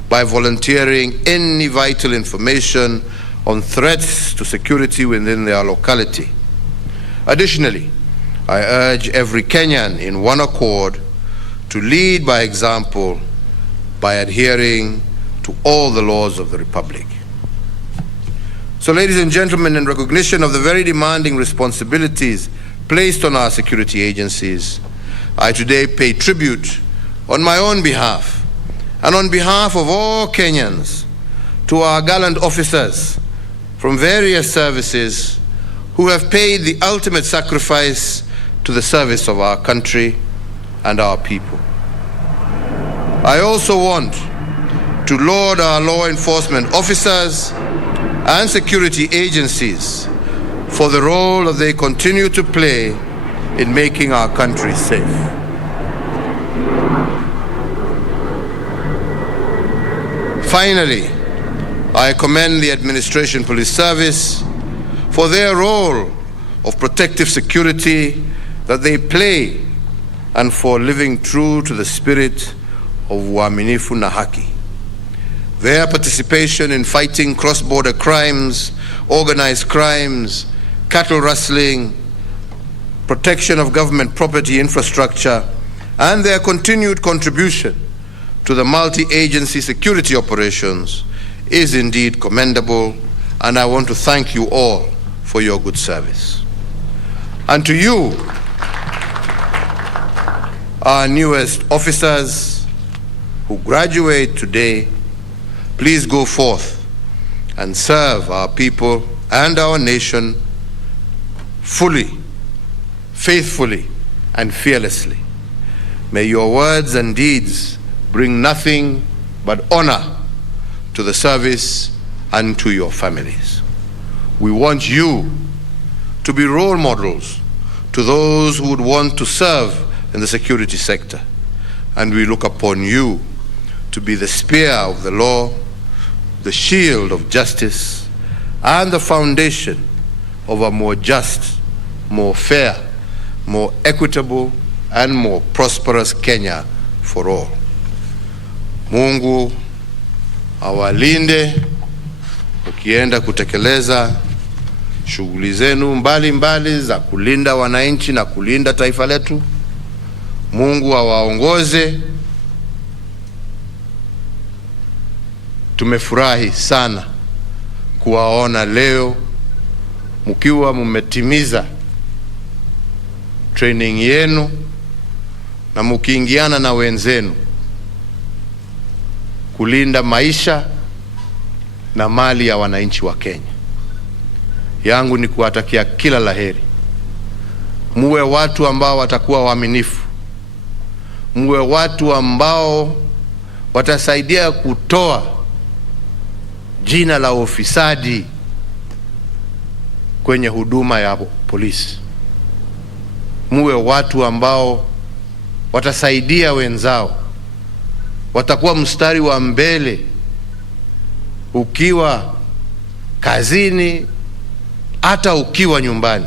by volunteering any vital information on threats to security within their locality. Additionally, I urge every Kenyan in one accord to lead by example by adhering to all the laws of the Republic. So, ladies and gentlemen, in recognition of the very demanding responsibilities placed on our security agencies, I today pay tribute on my own behalf and on behalf of all Kenyans to our gallant officers from various services who have paid the ultimate sacrifice to the service of our country and our people. I also want to laud our law enforcement officers and security agencies for the role that they continue to play in making our country safe. Finally, I commend the Administration Police Service for their role of protective security that they play and for living true to the spirit of uaminifu na haki. Their participation in fighting cross-border crimes, organized crimes, cattle rustling, protection of government property infrastructure, and their continued contribution to the multi-agency security operations is indeed commendable, and I want to thank you all for your good service. And to you, our newest officers who graduate today, please go forth and serve our people and our nation fully, faithfully, and fearlessly. May your words and deeds bring nothing but honor to the service and to your families. We want you to be role models to those who would want to serve in the security sector, and we look upon you to be the spear of the law, the shield of justice, and the foundation of a more just, more fair, more equitable, and more prosperous Kenya for all. Mungu awalinde ukienda kutekeleza shughuli zenu mbalimbali za kulinda wananchi na kulinda taifa letu. Mungu awaongoze. Tumefurahi sana kuwaona leo mkiwa mmetimiza training yenu na mkiingiana na wenzenu kulinda maisha na mali ya wananchi wa Kenya. Yangu ni kuwatakia kila laheri. Muwe watu ambao watakuwa waaminifu. Muwe watu ambao watasaidia kutoa jina la ufisadi kwenye huduma ya polisi. Muwe watu ambao watasaidia wenzao, watakuwa mstari wa mbele ukiwa kazini, hata ukiwa nyumbani.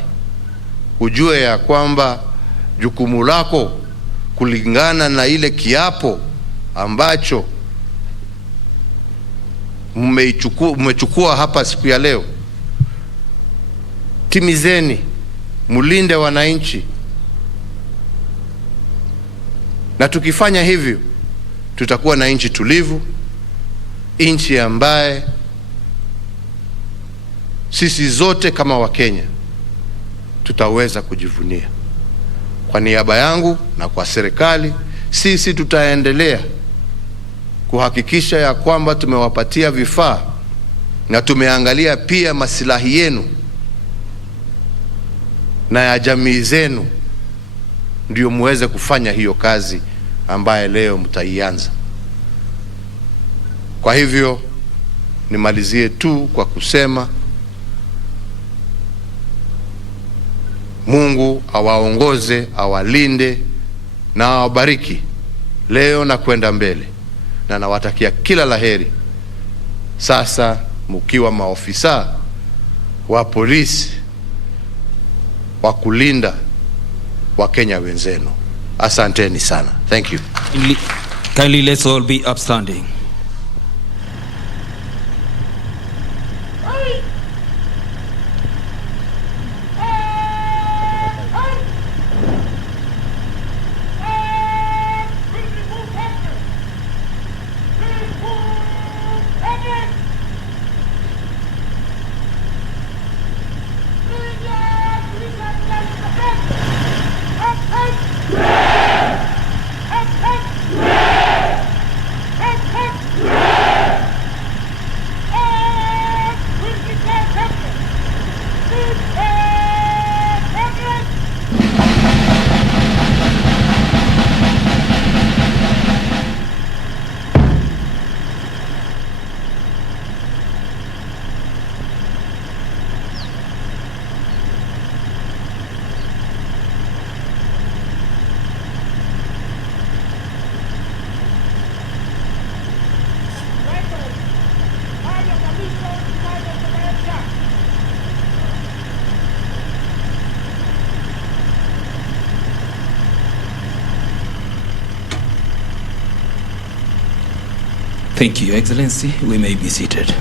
Ujue ya kwamba jukumu lako kulingana na ile kiapo ambacho mmechukua hapa siku ya leo, timizeni mulinde wananchi. Na tukifanya hivyo, tutakuwa na nchi tulivu, nchi ambaye sisi zote kama Wakenya tutaweza kujivunia. Kwa niaba yangu na kwa serikali, sisi tutaendelea kuhakikisha ya kwamba tumewapatia vifaa na tumeangalia pia maslahi yenu na ya jamii zenu, ndio muweze kufanya hiyo kazi ambaye leo mtaianza. Kwa hivyo nimalizie tu kwa kusema Mungu awaongoze, awalinde na awabariki leo na kwenda mbele, na nawatakia kila laheri. Sasa mkiwa maofisa wa polisi wa kulinda Wakenya wenzenu, asanteni sana. Thank you. Kindly let's all be upstanding. Thank you, Your Excellency. We may be seated.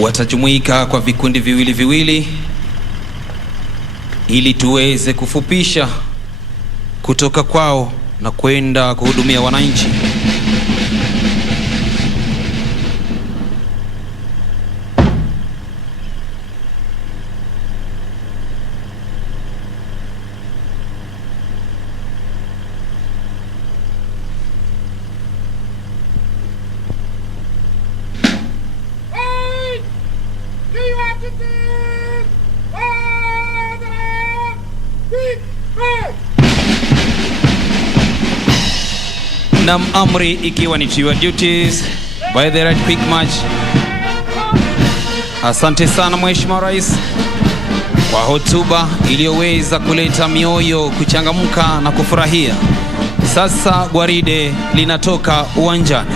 Watajumuika kwa vikundi viwili viwili ili tuweze kufupisha kutoka kwao na kwenda kuhudumia wananchi. Nam amri ikiwa ni your duties by the right quick march. Asante sana Mheshimiwa Rais kwa hotuba iliyoweza kuleta mioyo kuchangamka na kufurahia. Sasa gwaride linatoka uwanjani.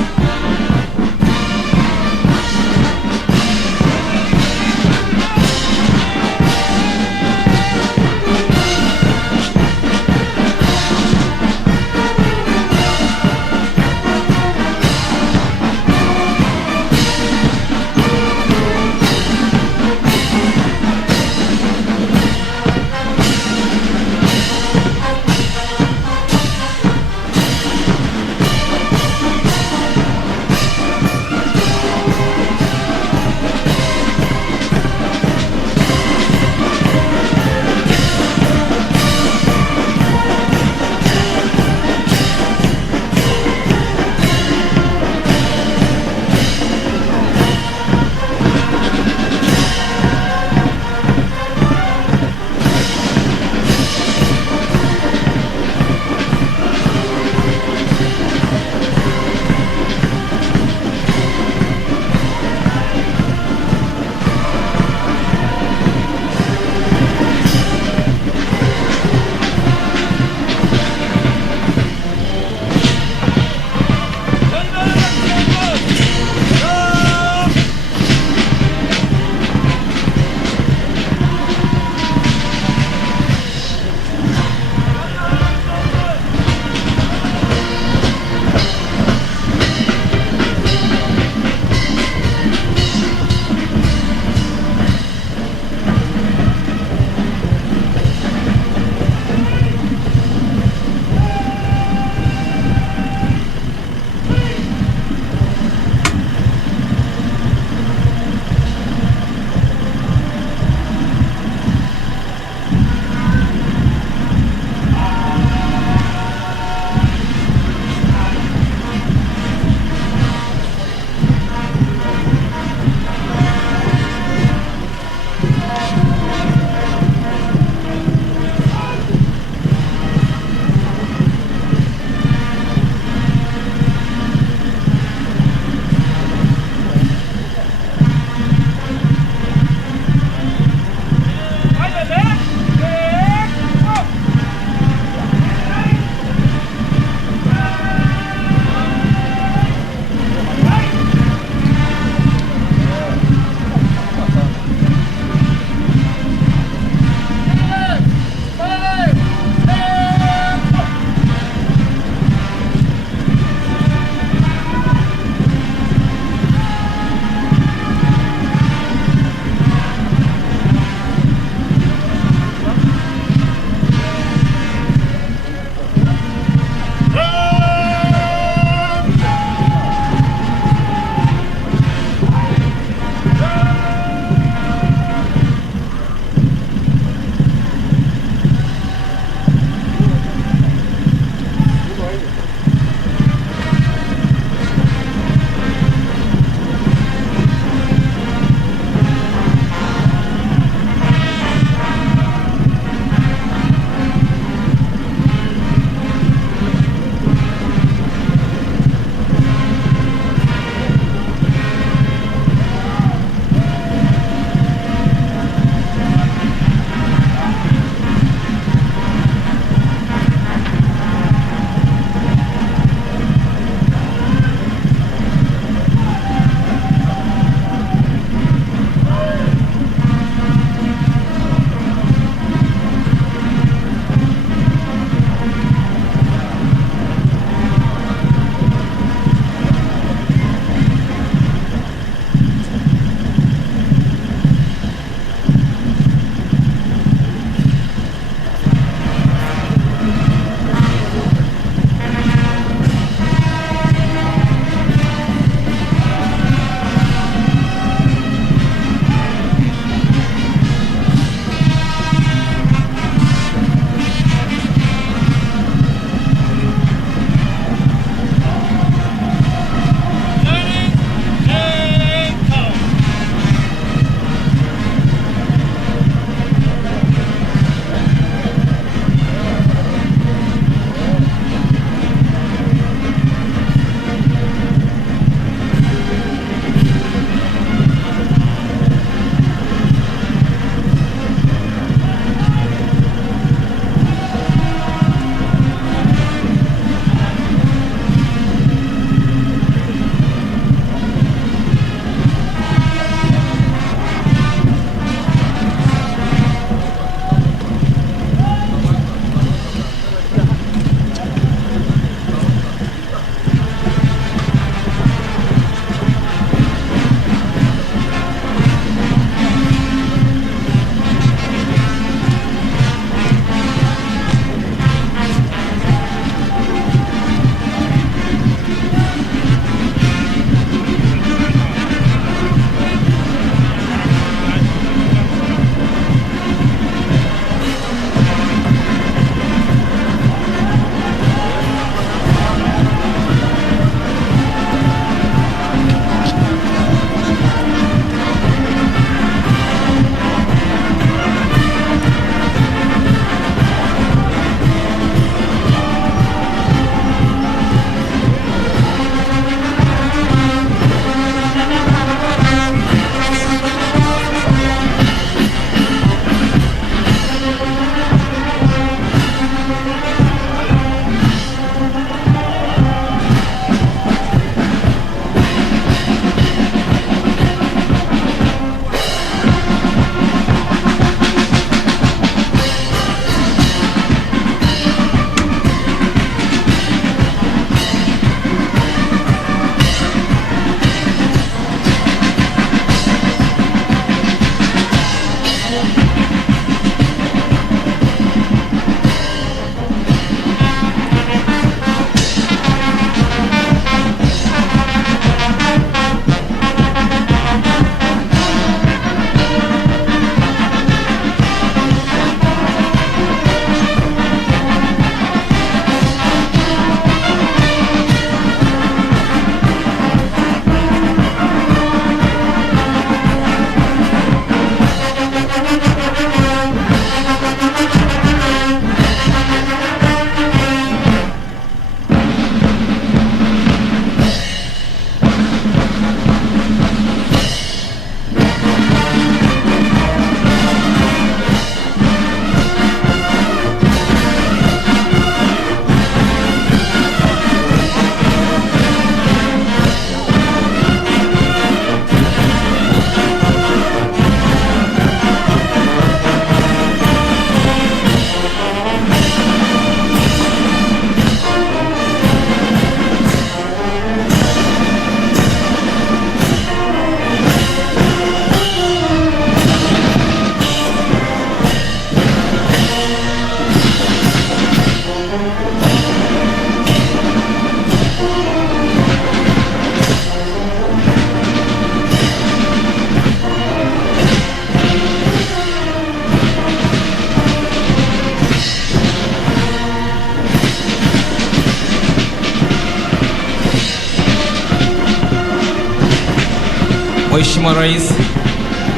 Mheshimiwa Rais,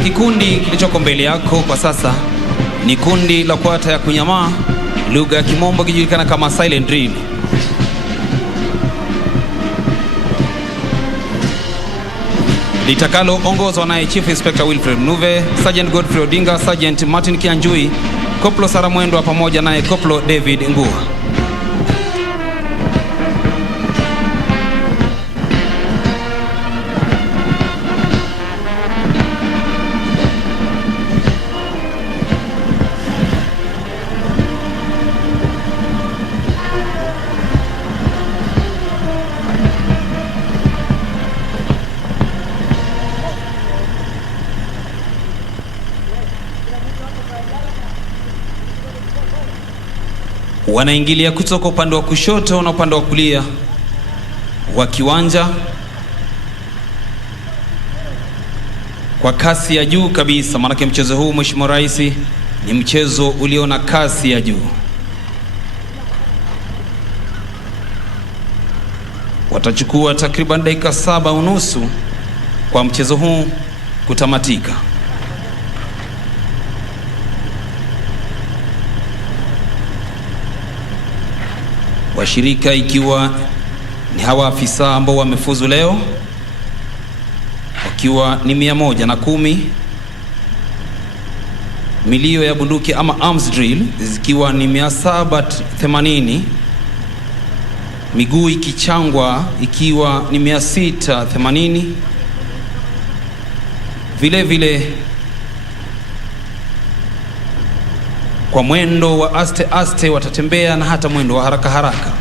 kikundi kilichoko mbele yako kwa sasa ni kundi la kwata ya kunyamaa, lugha ya Kimombo kijulikana kama silent drill. Litakalo ongozwa naye Chief Inspector Wilfred Nuve, Sergeant Godfrey Odinga, Sergeant Martin Kianjui, Koplo Sara Mwendwa pamoja naye Koplo David Ngua. Wanaingilia kutoka upande wa kushoto na upande wa kulia wa kiwanja kwa kasi ya juu kabisa, maana mchezo huu Mheshimiwa Rais ni mchezo ulio na kasi ya juu. Watachukua takriban dakika 7:30 kwa mchezo huu kutamatika. Washirika ikiwa ni hawa afisa ambao wamefuzu leo wakiwa ni 110, milio ya bunduki ama arms drill zikiwa ni 780, miguu ikichangwa ikiwa ni 680, vile vile kwa mwendo wa aste aste watatembea na hata mwendo wa haraka haraka.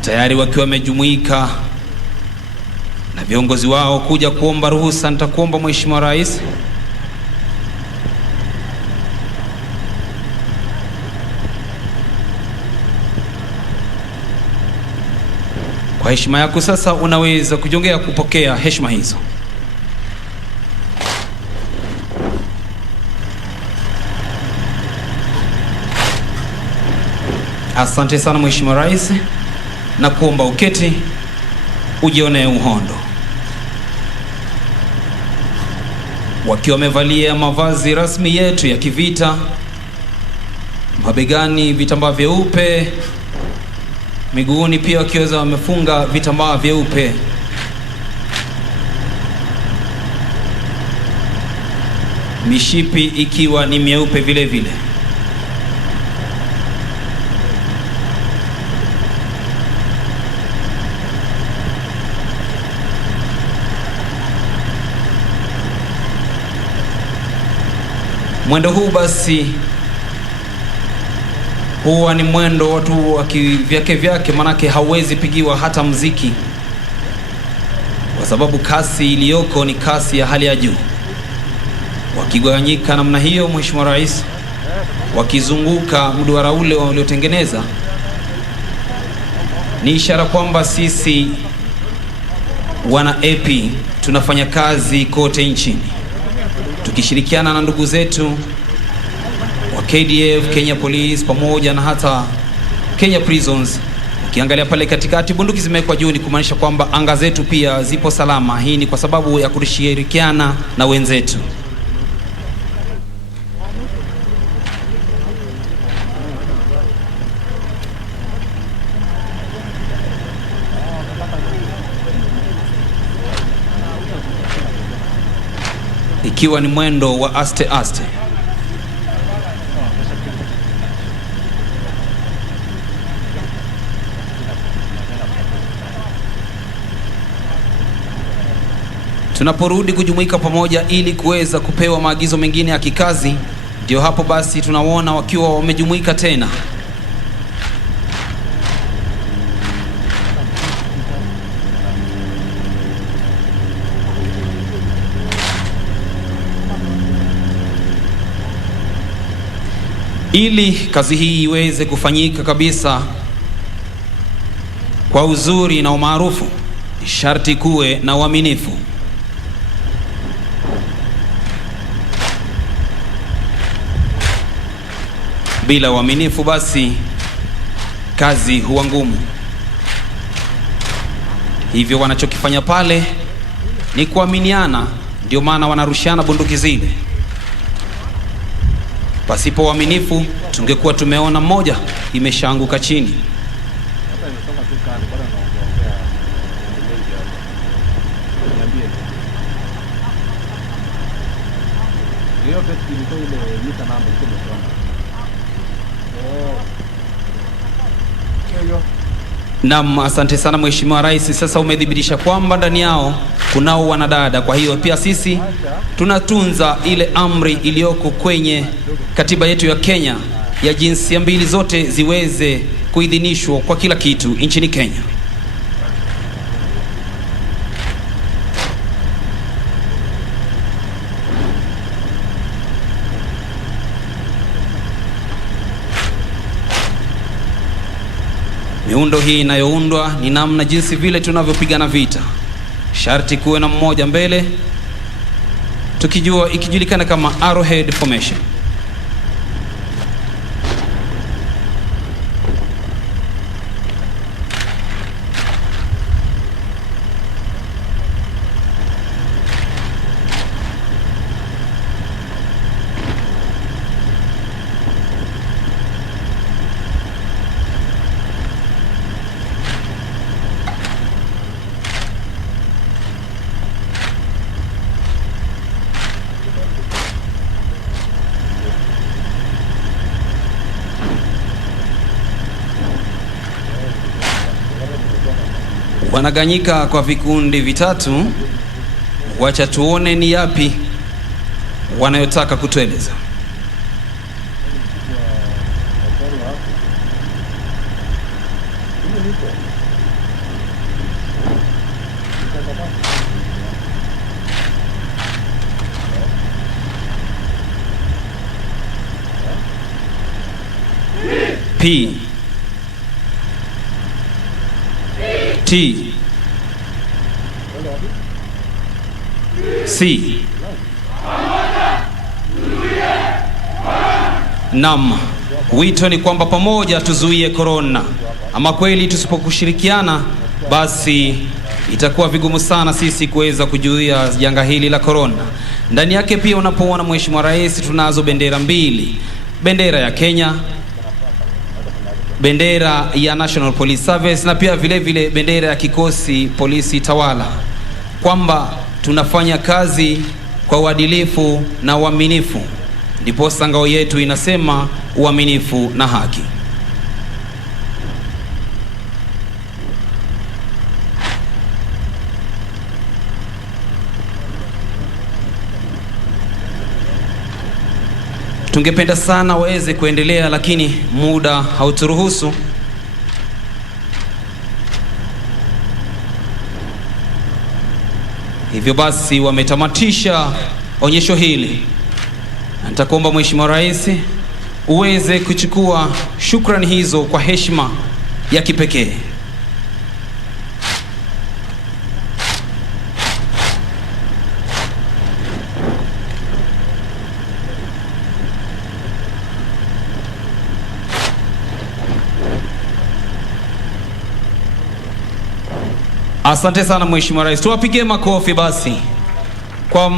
Tayari wakiwa wamejumuika na viongozi wao kuja kuomba ruhusa, nitakuomba Mheshimiwa Rais kwa heshima yako sasa unaweza kujongea kupokea heshima hizo. Asante sana Mheshimiwa Rais, na kuomba uketi ujione uhondo. Wakiwa wamevalia mavazi rasmi yetu ya kivita, mabegani vitambaa vyeupe, miguuni pia wakiweza wamefunga vitambaa vyeupe. Mishipi ikiwa ni myeupe vile vile. Mwendo huu basi huwa ni mwendo watu vyake, manake hauwezi pigiwa hata mziki, kwa sababu kasi iliyoko ni kasi ya hali ya juu. Wakigawanyika namna hiyo, Mheshimiwa Rais, wakizunguka mduara ule waliotengeneza, ni ishara kwamba sisi wana AP tunafanya kazi kote nchini, tukishirikiana na ndugu zetu wa KDF, Kenya Police pamoja na hata Kenya Prisons. Ukiangalia pale katikati bunduki zimewekwa juu, ni kumaanisha kwamba anga zetu pia zipo salama. Hii ni kwa sababu ya kushirikiana na wenzetu. Ikiwa ni mwendo wa aste aste. Tunaporudi kujumuika pamoja ili kuweza kupewa maagizo mengine ya kikazi, ndio hapo basi tunaona wakiwa wamejumuika tena. Ili kazi hii iweze kufanyika kabisa kwa uzuri na umaarufu, sharti kuwe na uaminifu. Bila uaminifu basi kazi huwa ngumu. Hivyo wanachokifanya pale ni kuaminiana, ndio maana wanarushiana bunduki zile. Pasipo uaminifu tungekuwa tumeona mmoja imeshaanguka chini. Naam, asante sana Mheshimiwa Rais. Sasa umedhibitisha kwamba ndani yao kunao wanadada, kwa hiyo pia sisi tunatunza ile amri iliyoko kwenye katiba yetu ya Kenya ya jinsia mbili zote ziweze kuidhinishwa kwa kila kitu nchini Kenya. Miundo hii inayoundwa ni namna jinsi vile tunavyopigana vita. Sharti kuwe na mmoja mbele, ikijulikana kama arrowhead formation. Wanaganyika kwa vikundi vitatu. Wacha tuone ni yapi wanayotaka kutueleza. P T C. Naam, wito ni kwamba pamoja tuzuie corona. Ama kweli tusipokushirikiana basi itakuwa vigumu sana sisi kuweza kuzuia janga hili la corona. Ndani yake pia unapoona Mheshimiwa Rais, tunazo bendera mbili. Bendera ya Kenya, bendera ya National Police Service, na pia vile vile bendera ya kikosi polisi tawala, kwamba tunafanya kazi kwa uadilifu na uaminifu. Ndipo ngao yetu inasema uaminifu na haki. Tungependa sana waweze kuendelea, lakini muda hauturuhusu. Hivyo basi wametamatisha onyesho hili. Nitakuomba Mheshimiwa Rais uweze kuchukua shukrani hizo kwa heshima ya kipekee. Asante sana Mheshimiwa Rais. Tuwapigie makofi basi kwa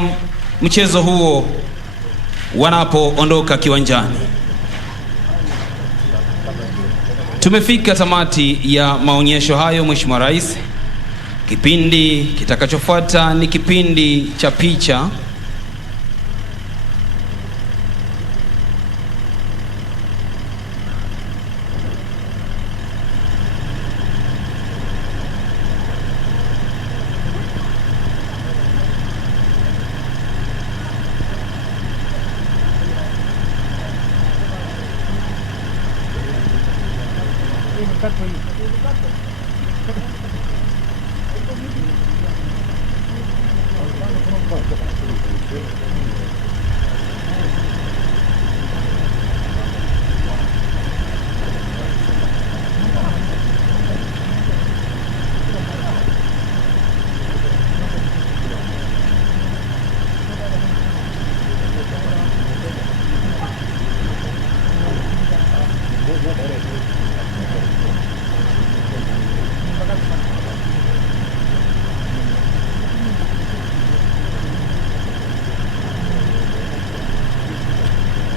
mchezo huo wanapoondoka kiwanjani. Tumefika tamati ya maonyesho hayo Mheshimiwa Rais. Kipindi kitakachofuata ni kipindi cha picha.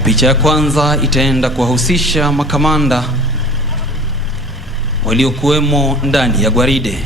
Picha ya kwanza itaenda kuwahusisha makamanda waliokuwemo ndani ya gwaride.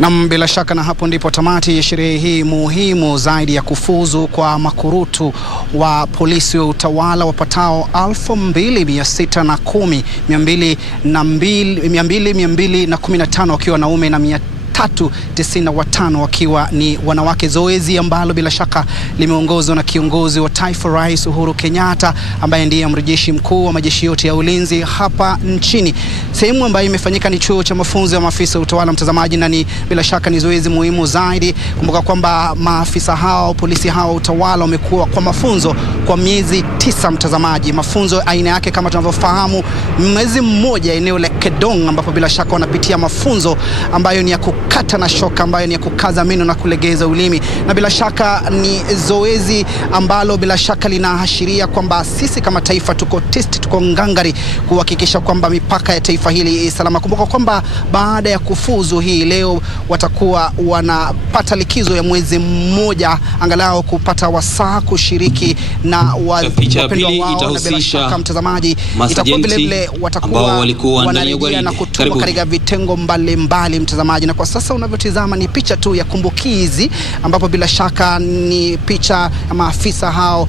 Na bila shaka na hapo ndipo tamati ya sherehe hii muhimu zaidi ya kufuzu kwa makurutu wa polisi wa utawala wapatao 2610, 215 wakiwa wanaume na 395 wakiwa ni wanawake. Zoezi ambalo bila shaka limeongozwa na kiongozi wa taifa Rais Uhuru Kenyatta, ambaye ndiye amiri jeshi mkuu wa majeshi yote ya ulinzi hapa nchini. Sehemu ambayo imefanyika ni chuo cha mafunzo ya maafisa utawala, mtazamaji, na ni bila shaka ni zoezi muhimu zaidi. Kumbuka kwamba maafisa hao, polisi hao utawala wamekuwa kwa mafunzo kwa miezi 9, mtazamaji. Mafunzo aina yake kama tunavyofahamu, mwezi mmoja eneo la Kedong, ambapo bila shaka wanapitia mafunzo ambayo ni ya kukata na shoka, ambayo ni ya kukaza meno na kulegeza ulimi, na bila shaka ni zoezi ambalo bila shaka linaashiria kwamba sisi kama taifa tuko ngangari kuhakikisha kwamba mipaka ya taifa hili salama. Kumbuka kwamba baada ya kufuzu hii leo watakuwa wanapata likizo ya mwezi mmoja, angalau kupata wasaa kushiriki na wapendwa wao, na bila shaka mtazamaji, itakuwa vile vile watakuwa wanarejea na kutumwa katika vitengo mbalimbali, mtazamaji. Na kwa sasa unavyotizama ni picha tu ya kumbukizi, ambapo bila shaka ni picha ya maafisa hao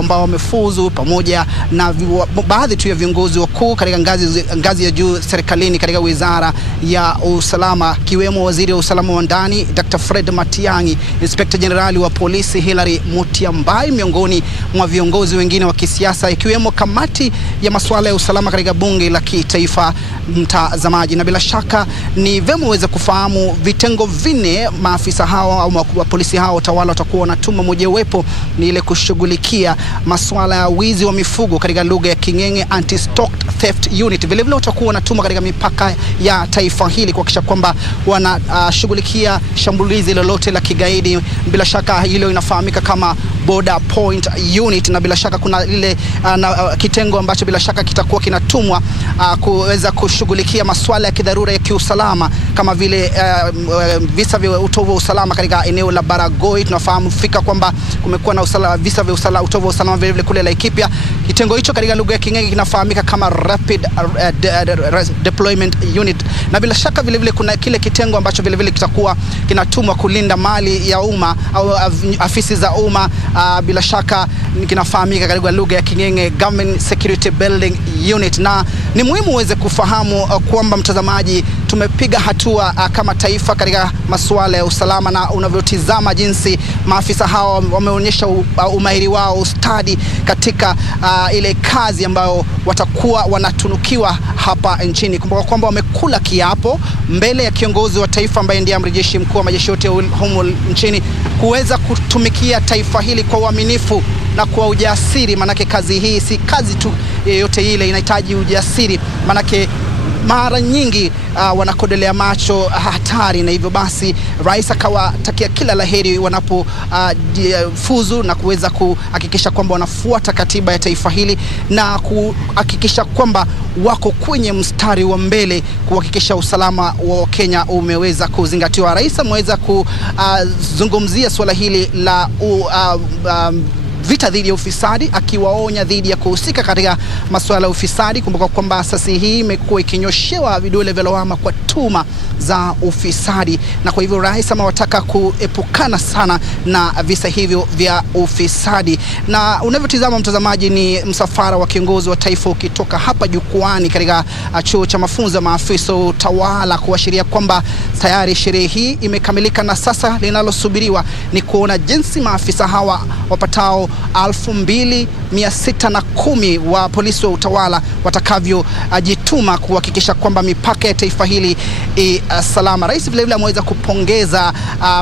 ambao wamefuzu pamoja na baadhi tu ya viongozi wakuu katika ngazi ya juu serikalini katika wizara ya usalama, kiwemo waziri wa usalama wa ndani Dr. Fred Matiang'i, Inspector General wa polisi Hilary Mutyambai, miongoni mwa viongozi wengine wa kisiasa, ikiwemo kamati ya masuala ya usalama katika bunge la kitaifa, mtazamaji. Na bila shaka ni vema uweze kufahamu vitengo vinne maafisa hao au wa polisi hao utawala watakuwa wanatuma. Mojawapo ni ile kushughulikia masuala ya wizi wa mifugo katika lugha ya King'eng'e, anti-stock theft unit. Vile vile watakuwa wanatuma katika mipaka ya taifa hili kuhakikisha kwamba wanashughulikia shambulizi lolote la kigaidi. Bila shaka hilo inafahamika kama border point unit, na bila shaka kuna lile kitengo ambacho bila shaka kitakuwa kinatumwa kuweza kushughulikia masuala ya kidharura ya kiusalama kama vile visa vya utovu wa usalama katika eneo la Baragoi. Tunafahamu fika kwamba kumekuwa na visa vya utovu wa usalama vile vile kule Laikipia. Kitengo hicho katika lugha ya King'enge kinafahamika kama Rapid Deployment Unit, na bila shaka vile vile kuna kile kitengo ambacho vile vile kitakuwa kinatumwa kulinda mali ya umma au afisi za umma, bila shaka kinafahamika katika lugha ya King'enge Government Security Building Unit. Na ni muhimu uweze kufahamu kwamba mtazamaji, tumepiga hatua kama taifa katika masuala ya usalama, na unavyotizama jinsi maafisa hao wameonyesha umahiri wao, ustadi katika ile kazi ambayo watakuwa wanatunukiwa hapa nchini. Kumbuka kwamba wamekula kiapo mbele ya kiongozi wa taifa ambaye ndiye amiri jeshi mkuu wa majeshi yote humu nchini kuweza kutumikia taifa hili kwa uaminifu na kwa ujasiri. Manake kazi hii si kazi tu yote ile, inahitaji ujasiri, manake mara nyingi wanakodelea macho hatari, na hivyo basi rais akawatakia kila laheri wanapo fuzu na kuweza kuhakikisha kwamba wanafuata katiba ya taifa hili na kuhakikisha kwamba wako kwenye mstari wa mbele kuhakikisha usalama wa Kenya umeweza kuzingatiwa. Rais ameweza kuzungumzia swala hili la vita dhidi ya ufisadi, akiwaonya dhidi ya kuhusika katika masuala ya ufisadi. Kumbuka kwamba asasi hii imekuwa ikinyoshewa vidole vya lawama kwa tuma za ufisadi, na kwa hivyo rais amewataka kuepukana sana na visa hivyo vya ufisadi. Na unavyotizama mtazamaji, ni msafara wa kiongozi wa taifa ukitoka hapa jukwani katika chuo cha mafunzo ya maafisa utawala, kuashiria kwamba tayari sherehe hii imekamilika, na sasa linalosubiriwa ni kuona jinsi maafisa hawa wapatao 2610 wa polisi wa utawala watakavyojituma kuhakikisha kwamba mipaka ya taifa hili salama. Rais vile vile ameweza kupongeza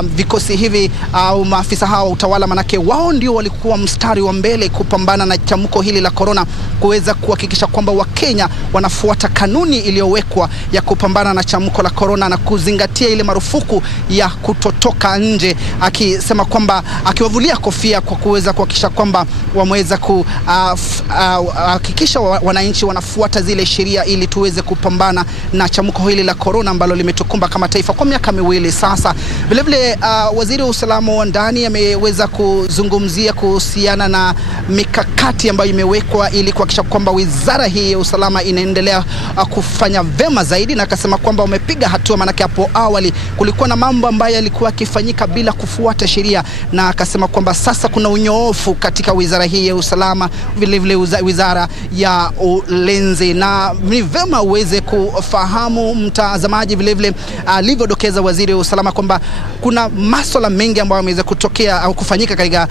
vikosi hivi au maafisa hawa wa utawala, manake wao ndio walikuwa mstari wa mbele kupambana na chamuko hili la corona, kuweza kuhakikisha kwamba Wakenya wanafuata kanuni iliyowekwa ya kupambana na chamuko la corona na kuzingatia ile marufuku ya kutotoka nje, akisema kwamba akiwavulia kofia kwa kuweza kuhakikisha kwamba wameweza kuhakikisha wananchi wanafuata zile sheria ili tuweze kupambana na chamuko hili la corona ambalo limetukumba kama taifa kwa miaka miwili sasa. Vile vile waziri wa usalama wa ndani ameweza kuzungumzia kuhusiana na mikakati ambayo imewekwa ili kuhakikisha kwamba wizara hii ya usalama inaendelea kufanya vema zaidi, na akasema kwamba wamepiga hatua, manake hapo awali kulikuwa na mambo ambayo yalikuwa yakifanyika bila kufuata sheria, na akasema kwamba sasa kuna unyoofu katika wizara hii ya usalama, vile vile wizara ya ulinzi. Na ni vema uweze kufahamu mtazamaji vile vile alivyodokeza waziri wa usalama kwamba kuna masuala mengi ambayo yameweza kutokea au kufanyika katika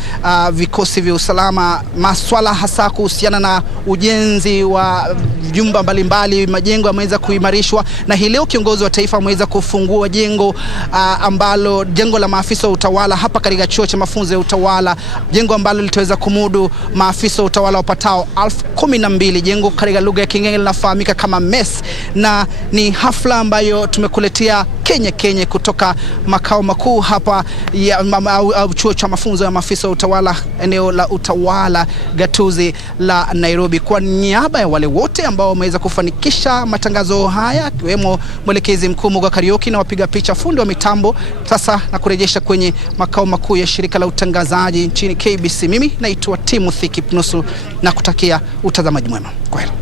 vikosi vya usalama, masuala hasa kuhusiana na ujenzi wa vyumba mbalimbali, majengo yameweza kuimarishwa, na hii leo kiongozi wa taifa ameweza kufungua jengo la maafisa wa utawala hapa katika chuo cha mafunzo ya utawala, jengo ambalo litaweza kumudu maafisa wa utawala wapatao 12,000. Jengo katika lugha ya King'enge linafahamika kama mess, na ni hafla ambayo tumekuletea Kenya kutoka makao makuu hapa ya chuo cha mafunzo ya maafisa wa utawala eneo la utawala gatuzi la Nairobi. Kwa niaba ya wale wote ambao wameweza kufanikisha matangazo haya, kiwemo mwelekezi mkuu Muga Karioki na wapiga picha, fundi wa mitambo, sasa na kurejesha kwenye makao makuu ya shirika la utangazaji nchini KBC, mimi naitwa Timothy Kipnusu na kutakia utazamaji mwema. Kwaheri.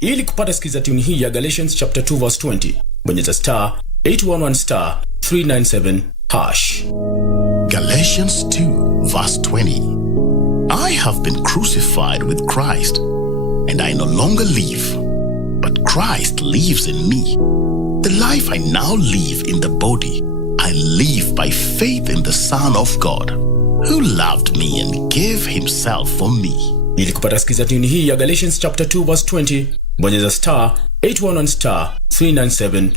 Ili kupata skiza tune hii ya Galatians chapter 2 verse 20, bonyeza *811*397#. Galatians 2 verse 20. I have been crucified with Christ, and I no longer live, but Christ lives in me. The life I now live in the body, I live by faith in the Son of God, who loved me and gave himself for me. Ili kupata skiza tune hii ya Galatians chapter 2 verse 20, bonyeza *811*397#.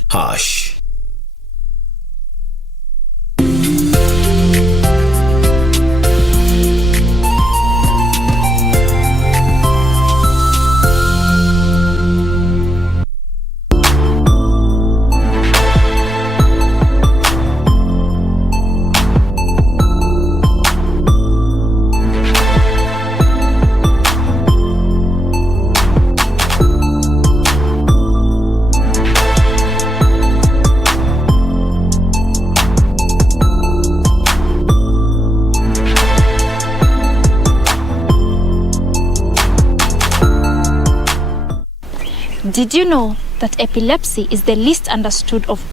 Did you know that epilepsy is the least understood of